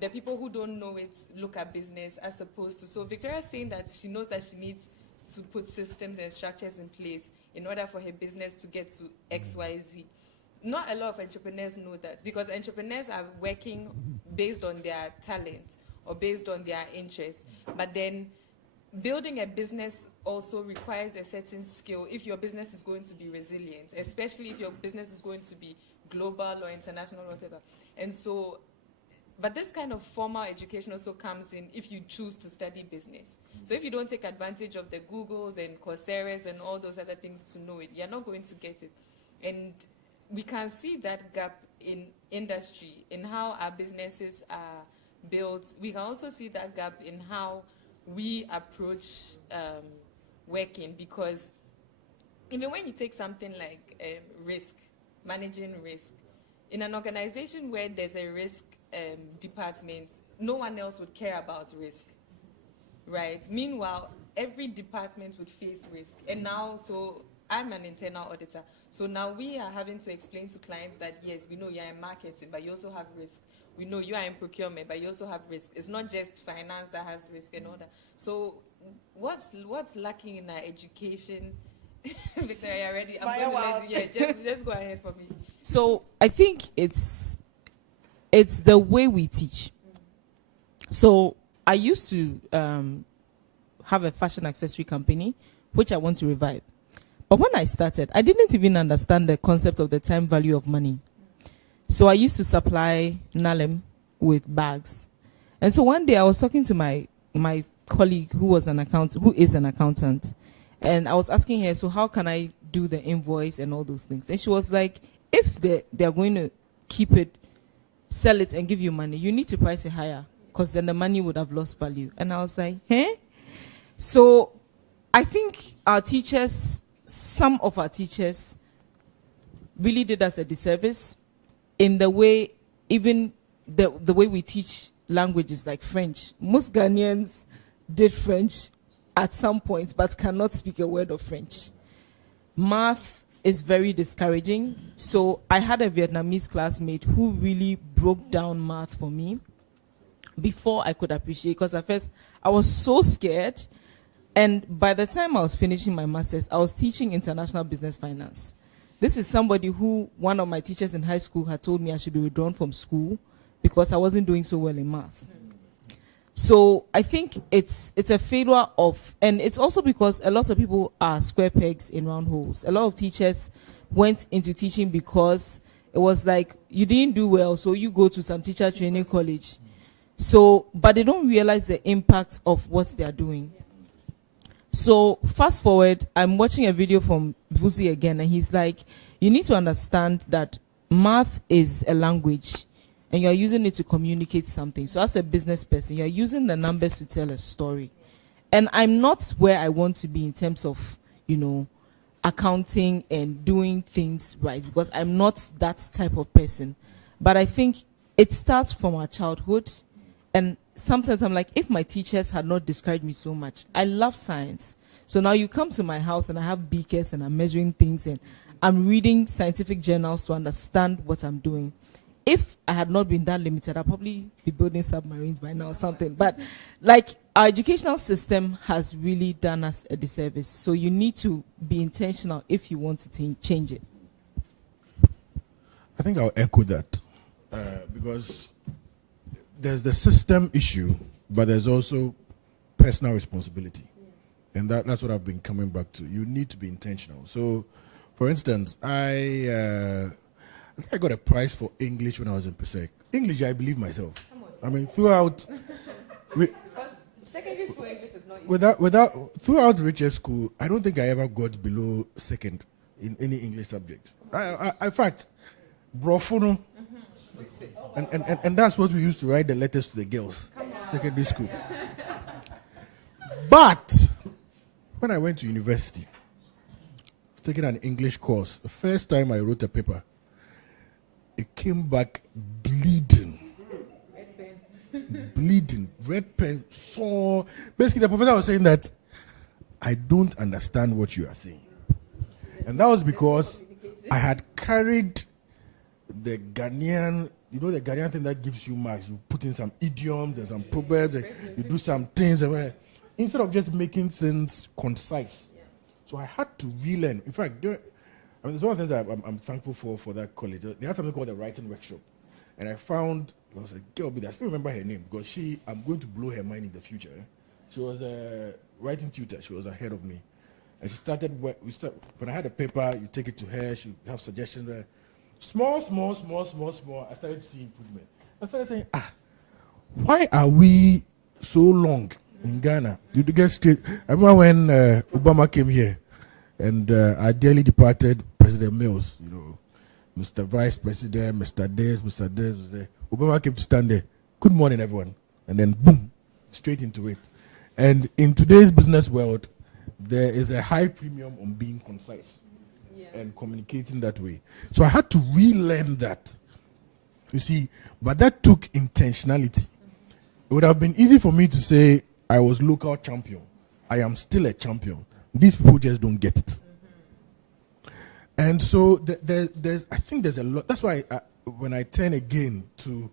the people who don't know it look at business as opposed to. So Victoria's saying that she knows that she needs to put systems and structures in place in order for her business to get to X, Y, Z. Not a lot of entrepreneurs know that, because entrepreneurs are working based on their talent or based on their interests. But then building a business also requires a certain skill if your business is going to be resilient, especially if your business is going to be global or international or whatever. And so, but this kind of formal education also comes in if you choose to study business. So if you don't take advantage of the Googles and Coursera's and all those other things to know it, you're not going to get it. And we can see that gap in industry, in how our businesses are built. We can also see that gap in how we approach working, because even when you take something like risk, managing risk, in an organization where there's a risk department, no one else would care about risk, right? Meanwhile, every department would face risk. And now, so I'm an internal auditor. So now we are having to explain to clients that, yes, we know you're in marketing, but you also have risk. We know you are in procurement, but you also have risk. It's not just finance that has risk and all that. So what's lacking in our education? Victoria, you ready? I'm going to let you, just go ahead for me. So I think it's the way we teach. So I used to have a fashion accessory company, which I want to revive. But when I started, I didn't even understand the concept of the time value of money. So I used to supply Nalem with bags. And so one day I was talking to my colleague who is an accountant. And I was asking her, so how can I do the invoice and all those things? And she was like, if they're going to keep it, sell it and give you money, you need to price it higher, because then the money would have lost value. And I was like, hey? So I think some of our teachers really did us a disservice in the way, even the way we teach languages like French. Most Ghanaians did French at some point, but cannot speak a word of French. Math is very discouraging. So I had a Vietnamese classmate who really broke down math for me before I could appreciate, because at first I was so scared. And by the time I was finishing my master's, I was teaching international business finance. This is somebody who one of my teachers in high school had told me I should be withdrawn from school because I wasn't doing so well in math. So I think it's a failure of, and it's also because a lot of people are square pegs in round holes. A lot of teachers went into teaching because it was like, you didn't do well, so you go to some teacher training college. So, but they don't realize the impact of what they are doing. So fast forward, I'm watching a video from Vuzi again, and he's like, you need to understand that math is a language, and you're using it to communicate something. So as a business person, you're using the numbers to tell a story. And I'm not where I want to be in terms of, accounting and doing things right, because I'm not that type of person. But I think it starts from our childhood. And sometimes I'm like, if my teachers had not discouraged me so much, I love science. So now you come to my house and I have beakers and I'm measuring things and I'm reading scientific journals to understand what I'm doing. If I had not been that limited, I'd probably be building submarines by now or something. But like, our educational system has really done us a disservice. So you need to be intentional if you want to change it. I think I'll echo that because there's the system issue, but there's also personal responsibility. And that's what I've been coming back to. You need to be intentional. So, for instance, I got a prize for English when I was in PSEC. English, I believe myself. I mean, throughout... Secondary school English is not easy. Throughout Richard School, I don't think I ever got below second in any English subject. In fact, brofuno... And that's what we used to write the letters to the girls, secondary school. But when I went to university, taking an English course, the first time I wrote a paper, it came back bleeding. Bleeding, red pen, sore. Basically, the professor was saying that I don't understand what you are saying. And that was because I had carried the Ghanaian, the Ghanaian thing that gives you marks. You put in some idioms and some proverbs, and you do some things, instead of just making things concise. Yeah. So I had to relearn. In fact, it's one of the things I'm thankful for that college. They had something called a writing workshop. And I found, there was a girl, I still remember her name, because I'm going to blow her mind in the future. She was a writing tutor. She was ahead of me. And she started, when I had a paper, you take it to her, she have suggestions. Small. I started to see improvement. I started saying, why are we so long in Ghana? You get straight. I remember when Obama came here, and our dearly departed President Mills, Mr. Vice President, Mr. This, Obama came to stand there. Good morning, everyone. And then, boom, straight into it. And in today's business world, there is a high premium on being concise and communicating that way. So I had to relearn that. You see, but that took intentionality. It would have been easy for me to say I was local champion. I am still a champion. These people just don't get it. And so I think there's a lot. That's why when I turn again to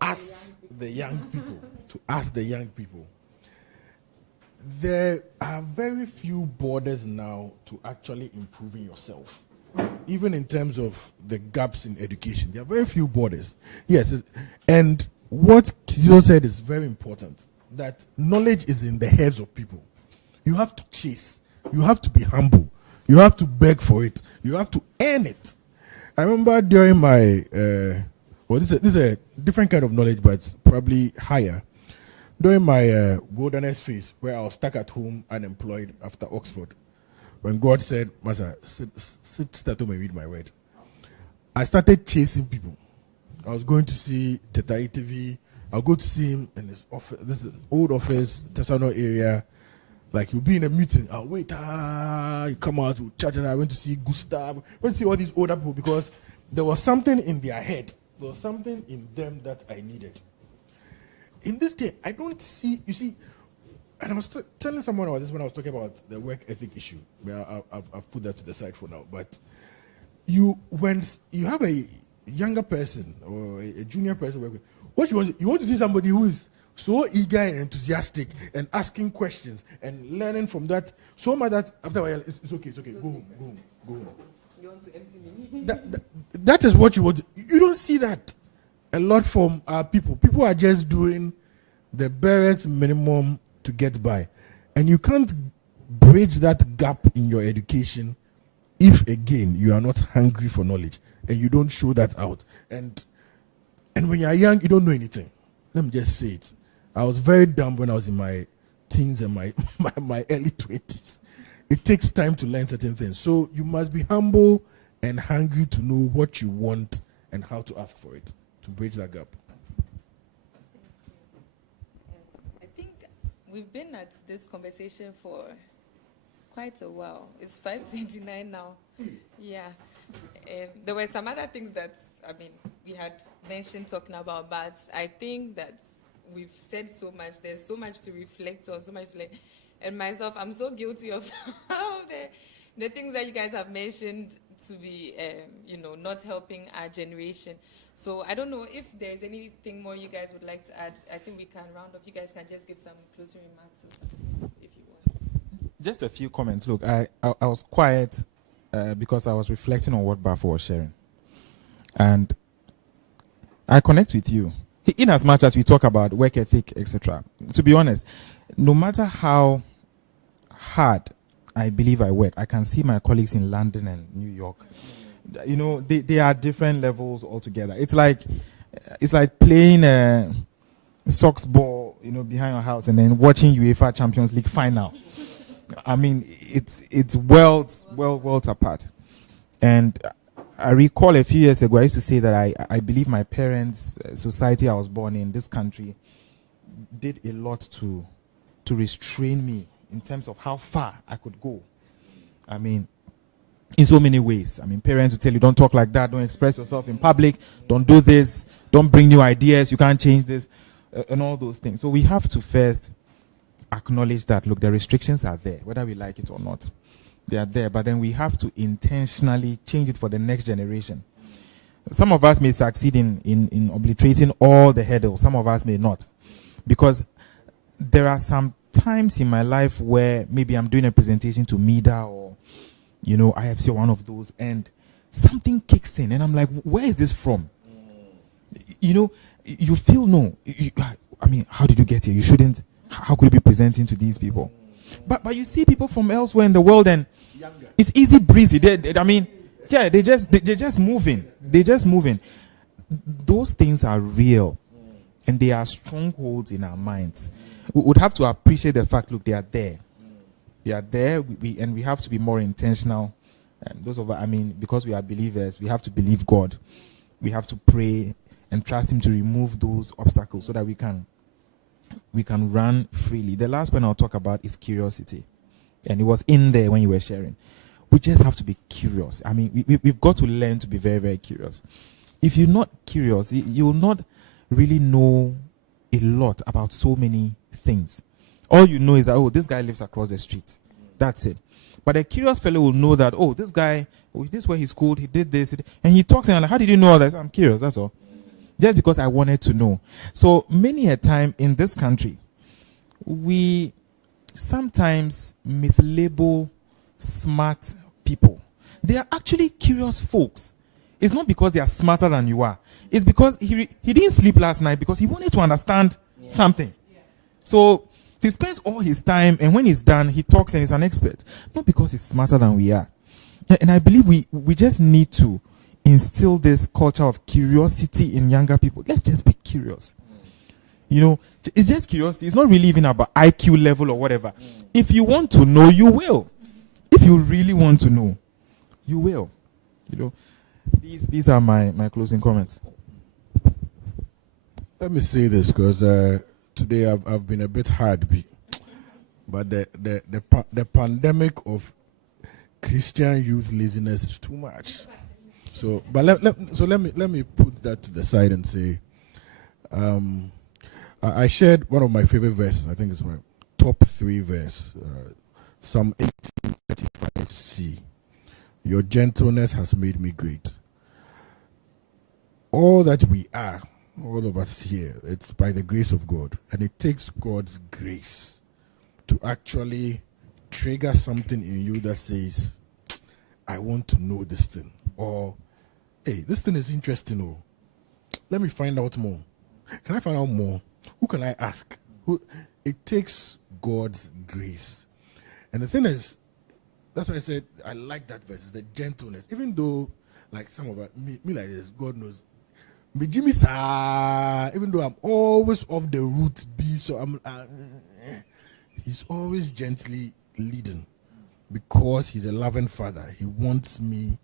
ask the young people, there are very few borders now to actually improving yourself. Even in terms of the gaps in education, there are very few borders. Yes, and what Kizio said is very important, that knowledge is in the heads of people. You have to chase. You have to be humble. You have to beg for it. You have to earn it. I remember during my, this is a different kind of knowledge, but probably higher. During my wilderness phase, where I was stuck at home, unemployed after Oxford, when God said, Master, sit at home and read my word, I started chasing people. I was going to see Teta ETV. I'll go to see him in his office, this is old office, Tesano area. Like, you'll be in a meeting, I'll wait, you come out, we'll chat, and I went to see Gustav, went to see all these older people, because there was something in their head, there was something in them that I needed. In this day, I don't see, you see, and I was telling someone about this when I was talking about the work ethic issue. I've put that to the side for now. But when you have a younger person or a junior person work with, what you want to see somebody who is so eager and enthusiastic and asking questions and learning from that so much that after a while, it's okay, go home. You want to empty me? That is what you want. You don't see that a lot from our people. People are just doing the barest minimum to get by. And you can't bridge that gap in your education if, again, you are not hungry for knowledge and you don't show that out. And when you are young, you don't know anything. Let me just say it. I was very dumb when I was in my teens and my early 20s. It takes time to learn certain things. So you must be humble and hungry to know what you want and how to ask for it to bridge that gap. I think we've been at this conversation for quite a while. It's 5:29 now. Yeah. There were some other things that, we had mentioned talking about, but I think that we've said so much. There's so much to reflect on, so much to learn. And myself, I'm so guilty of some of the things that you guys have mentioned to be, not helping our generation. So I don't know if there's anything more you guys would like to add. I think we can round off. You guys can just give some closing remarks or something, if you want. Just a few comments. Look, I was quiet because I was reflecting on what Bafo was sharing. And I connect with you. In as much as we talk about work ethic, etc. To be honest, no matter how hard I believe I work, I can see my colleagues in London and New York. You know, they are different levels altogether. It's like playing soccer ball, behind your house and then watching UEFA Champions League final. I mean, it's worlds apart. And I recall a few years ago, I used to say that I believe my parents, society I was born in, this country, did a lot to restrain me in terms of how far I could go. I mean, in so many ways. I mean, parents will tell you, don't talk like that, don't express yourself in public, don't do this, don't bring new ideas, you can't change this, and all those things. So we have to first acknowledge that, look, the restrictions are there, whether we like it or not. They are there, but then we have to intentionally change it for the next generation. Some of us may succeed in obliterating all the hurdles. Some of us may not. Because there are some times in my life where maybe I'm doing a presentation to MEDA or, IFC or one of those, and something kicks in, and I'm like, where is this from? You feel, no. How did you get here? You shouldn't. How could you be presenting to these people? But you see people from elsewhere in the world, and younger. It's easy breezy. They're just moving. They're just moving. Those things are real, and they are strongholds in our minds. We would have to appreciate the fact. Look, they are there. They are there. We have to be more intentional. And those of us, because we are believers, we have to believe God. We have to pray and trust Him to remove those obstacles so that we can run freely. The last one I'll talk about is curiosity. And it was in there when you were sharing. We just have to be curious. We've got to learn to be very, very curious. If you're not curious, you will not really know a lot about so many things. All you know is that, this guy lives across the street. That's it. But a curious fellow will know that, oh, this guy, oh, this is where he's schooled, he did this, and he talks and I'm like, how did you know all that? I'm curious, that's all. Just because I wanted to know. So many a time in this country, we sometimes mislabel smart people. They are actually curious folks. It's not because they are smarter than you are. It's because he didn't sleep last night because he wanted to understand something. So he spends all his time, and when he's done, he talks and he's an expert. Not because he's smarter than we are. And I believe we just need to instill this culture of curiosity in younger people. Let's just be curious. You know, it's just curiosity. It's not really even about IQ level or whatever. If you want to know, you will. If you really want to know, you will. You know, these are my closing comments. Let me say this because today I've been a bit hard, but the pandemic of Christian youth laziness is too much. So, but let me put that to the side and say, I shared one of my favorite verses. I think it's my top 3 verse, Psalm 18:35c. Your gentleness has made me great. All that we are, all of us here, it's by the grace of God, and it takes God's grace to actually trigger something in you that says, I want to know this thing, or hey, this thing is interesting. Oh, let me find out more. Can I find out more? Who can I ask? It takes God's grace. And the thing is, that's why I said I like that verse, the gentleness. Even though, like some of us, me like this, God knows. Me Jimmy even though I'm always off the route B, so he's always gently leading because he's a loving father. He wants me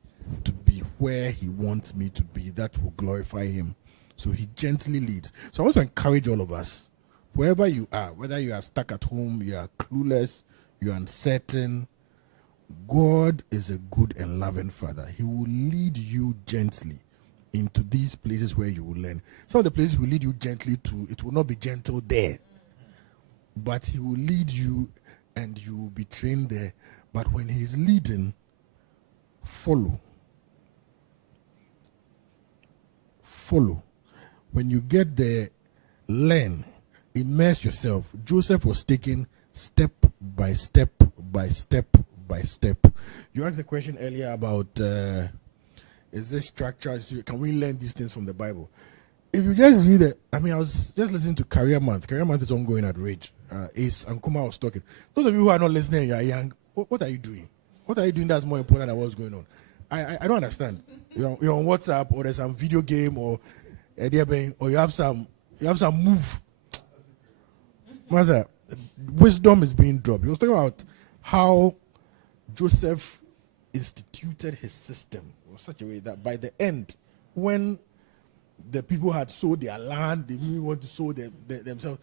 to be where he wants me to be. That will glorify him. So he gently leads. So I want to encourage all of us, wherever you are, whether you are stuck at home, you are clueless, you are uncertain, God is a good and loving father. He will lead you gently into these places where you will learn. Some of the places he will lead you gently to, it will not be gentle there. But he will lead you and you will be trained there. But when he's leading, follow. Follow. When you get there, learn. Immerse yourself. Joseph was taken step by step by step by step. You asked a question earlier about is this structure? Can we learn these things from the Bible? If you just read it, I was just listening to Career Month. Career Month is ongoing at Rage. Ace and Kuma was talking. Those of you who are not listening, you are young. What are you doing? What are you doing that's more important than what's going on? I don't understand. You're on WhatsApp, or there's some video game, or you have some move. Mother, wisdom is being dropped. He was talking about how Joseph instituted his system in such a way that by the end, when the people had sowed their land, they really want to sow themselves.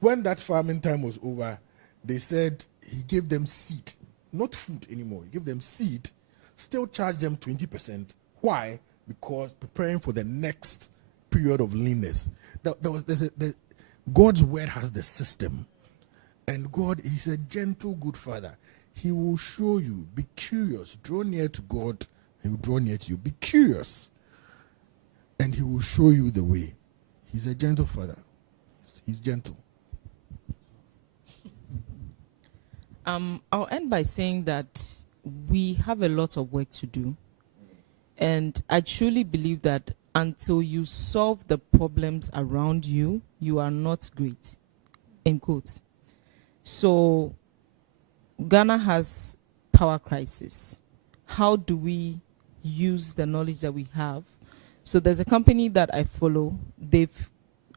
When that farming time was over, they said he gave them seed, not food anymore. He gave them seed, still charged them 20%. Why? Because preparing for the next period of leanness. God's word has the system. And God is a gentle, good father. He will show you. Be curious. Draw near to God. He will draw near to you. Be curious. And he will show you the way. He's a gentle father. He's gentle. I'll end by saying that we have a lot of work to do. And I truly believe that until you solve the problems around you, you are not great. In quotes. So Ghana has power crisis. How do we use the knowledge that we have? So there's a company that I follow. They've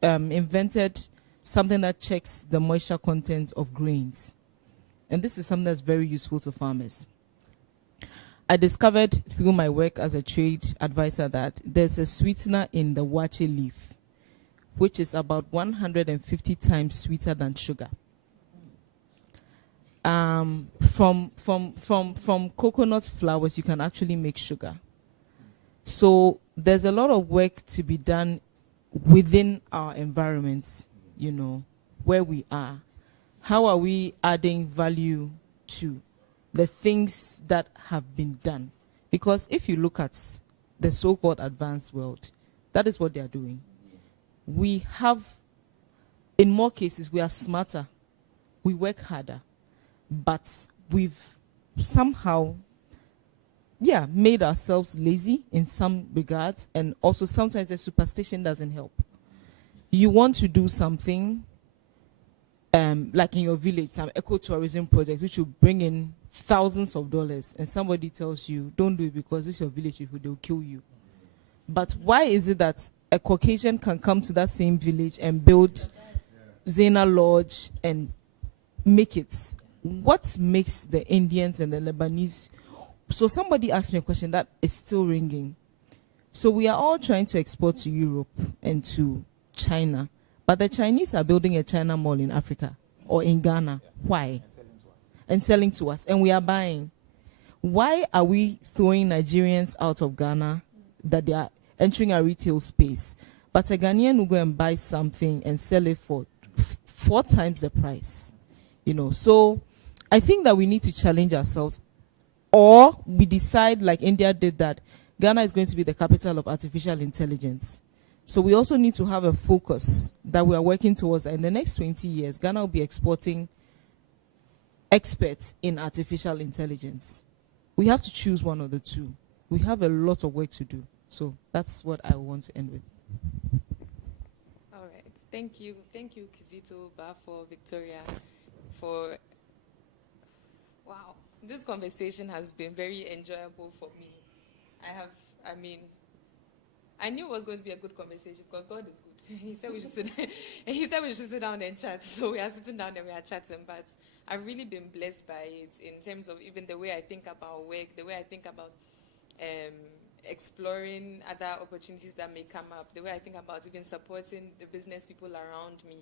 invented something that checks the moisture content of grains. And this is something that's very useful to farmers. I discovered through my work as a trade advisor that there's a sweetener in the wache leaf, which is about 150 times sweeter than sugar. From coconut flowers, you can actually make sugar. So there's a lot of work to be done within our environments, you know, where we are. How are we adding value to the things that have been done. Because if you look at the so-called advanced world, that is what they are doing. We have, in more cases, we are smarter, we work harder, but we've somehow, made ourselves lazy in some regards, and also sometimes the superstition doesn't help. You want to do something, like in your village, some ecotourism project, which will bring in thousands of dollars, and somebody tells you, don't do it because this is your village, they'll kill you. But why is it that a Caucasian can come to that same village and build Zena Lodge and make it? What makes the Indians and the Lebanese? So somebody asked me a question that is still ringing. So we are all trying to export to Europe and to China, but the Chinese are building a China mall in Africa or in Ghana. Why? And selling to us. And we are buying. Why are we throwing Nigerians out of Ghana that they are entering our retail space? But a Ghanaian will go and buy something and sell it for 4 times the price. So I think that we need to challenge ourselves. Or we decide, like India did, that Ghana is going to be the capital of artificial intelligence. So we also need to have a focus that we are working towards. In the next 20 years, Ghana will be exporting experts in artificial intelligence. We have to choose one of the two. We have a lot of work to do. So that's what I want to end with. All right. Thank you. Thank you, Kizito, Bafo, Victoria, for... Wow. This conversation has been very enjoyable for me. I knew it was going to be a good conversation because God is good. He said we should sit down and chat. So we are sitting down and we are chatting. But I've really been blessed by it in terms of even the way I think about work, the way I think about exploring other opportunities that may come up, the way I think about even supporting the business people around me,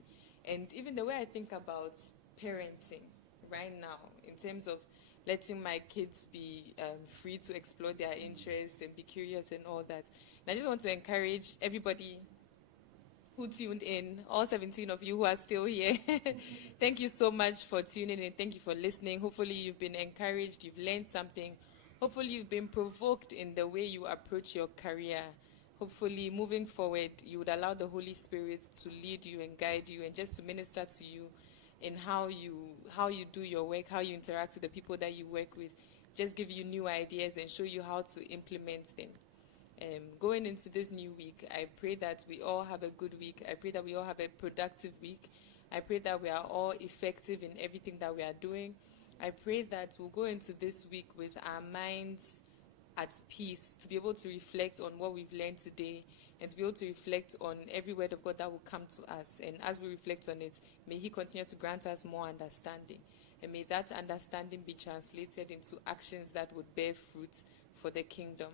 and even the way I think about parenting right now in terms of letting my kids be free to explore their interests and be curious and all that. And I just want to encourage everybody who tuned in, all 17 of you who are still here. Thank you so much for tuning in. Thank you for listening. Hopefully you've been encouraged, you've learned something. Hopefully you've been provoked in the way you approach your career. Hopefully moving forward, you would allow the Holy Spirit to lead you and guide you and just to minister to you in how you do your work, how you interact with the people that you work with, just give you new ideas and show you how to implement them. Going into this new week, I pray that we all have a good week. I pray that we all have a productive week. I pray that we are all effective in everything that we are doing. I pray that we'll go into this week with our minds at peace, to be able to reflect on what we've learned today and to be able to reflect on every word of God that will come to us. And as we reflect on it, may He continue to grant us more understanding. And may that understanding be translated into actions that would bear fruit for the kingdom.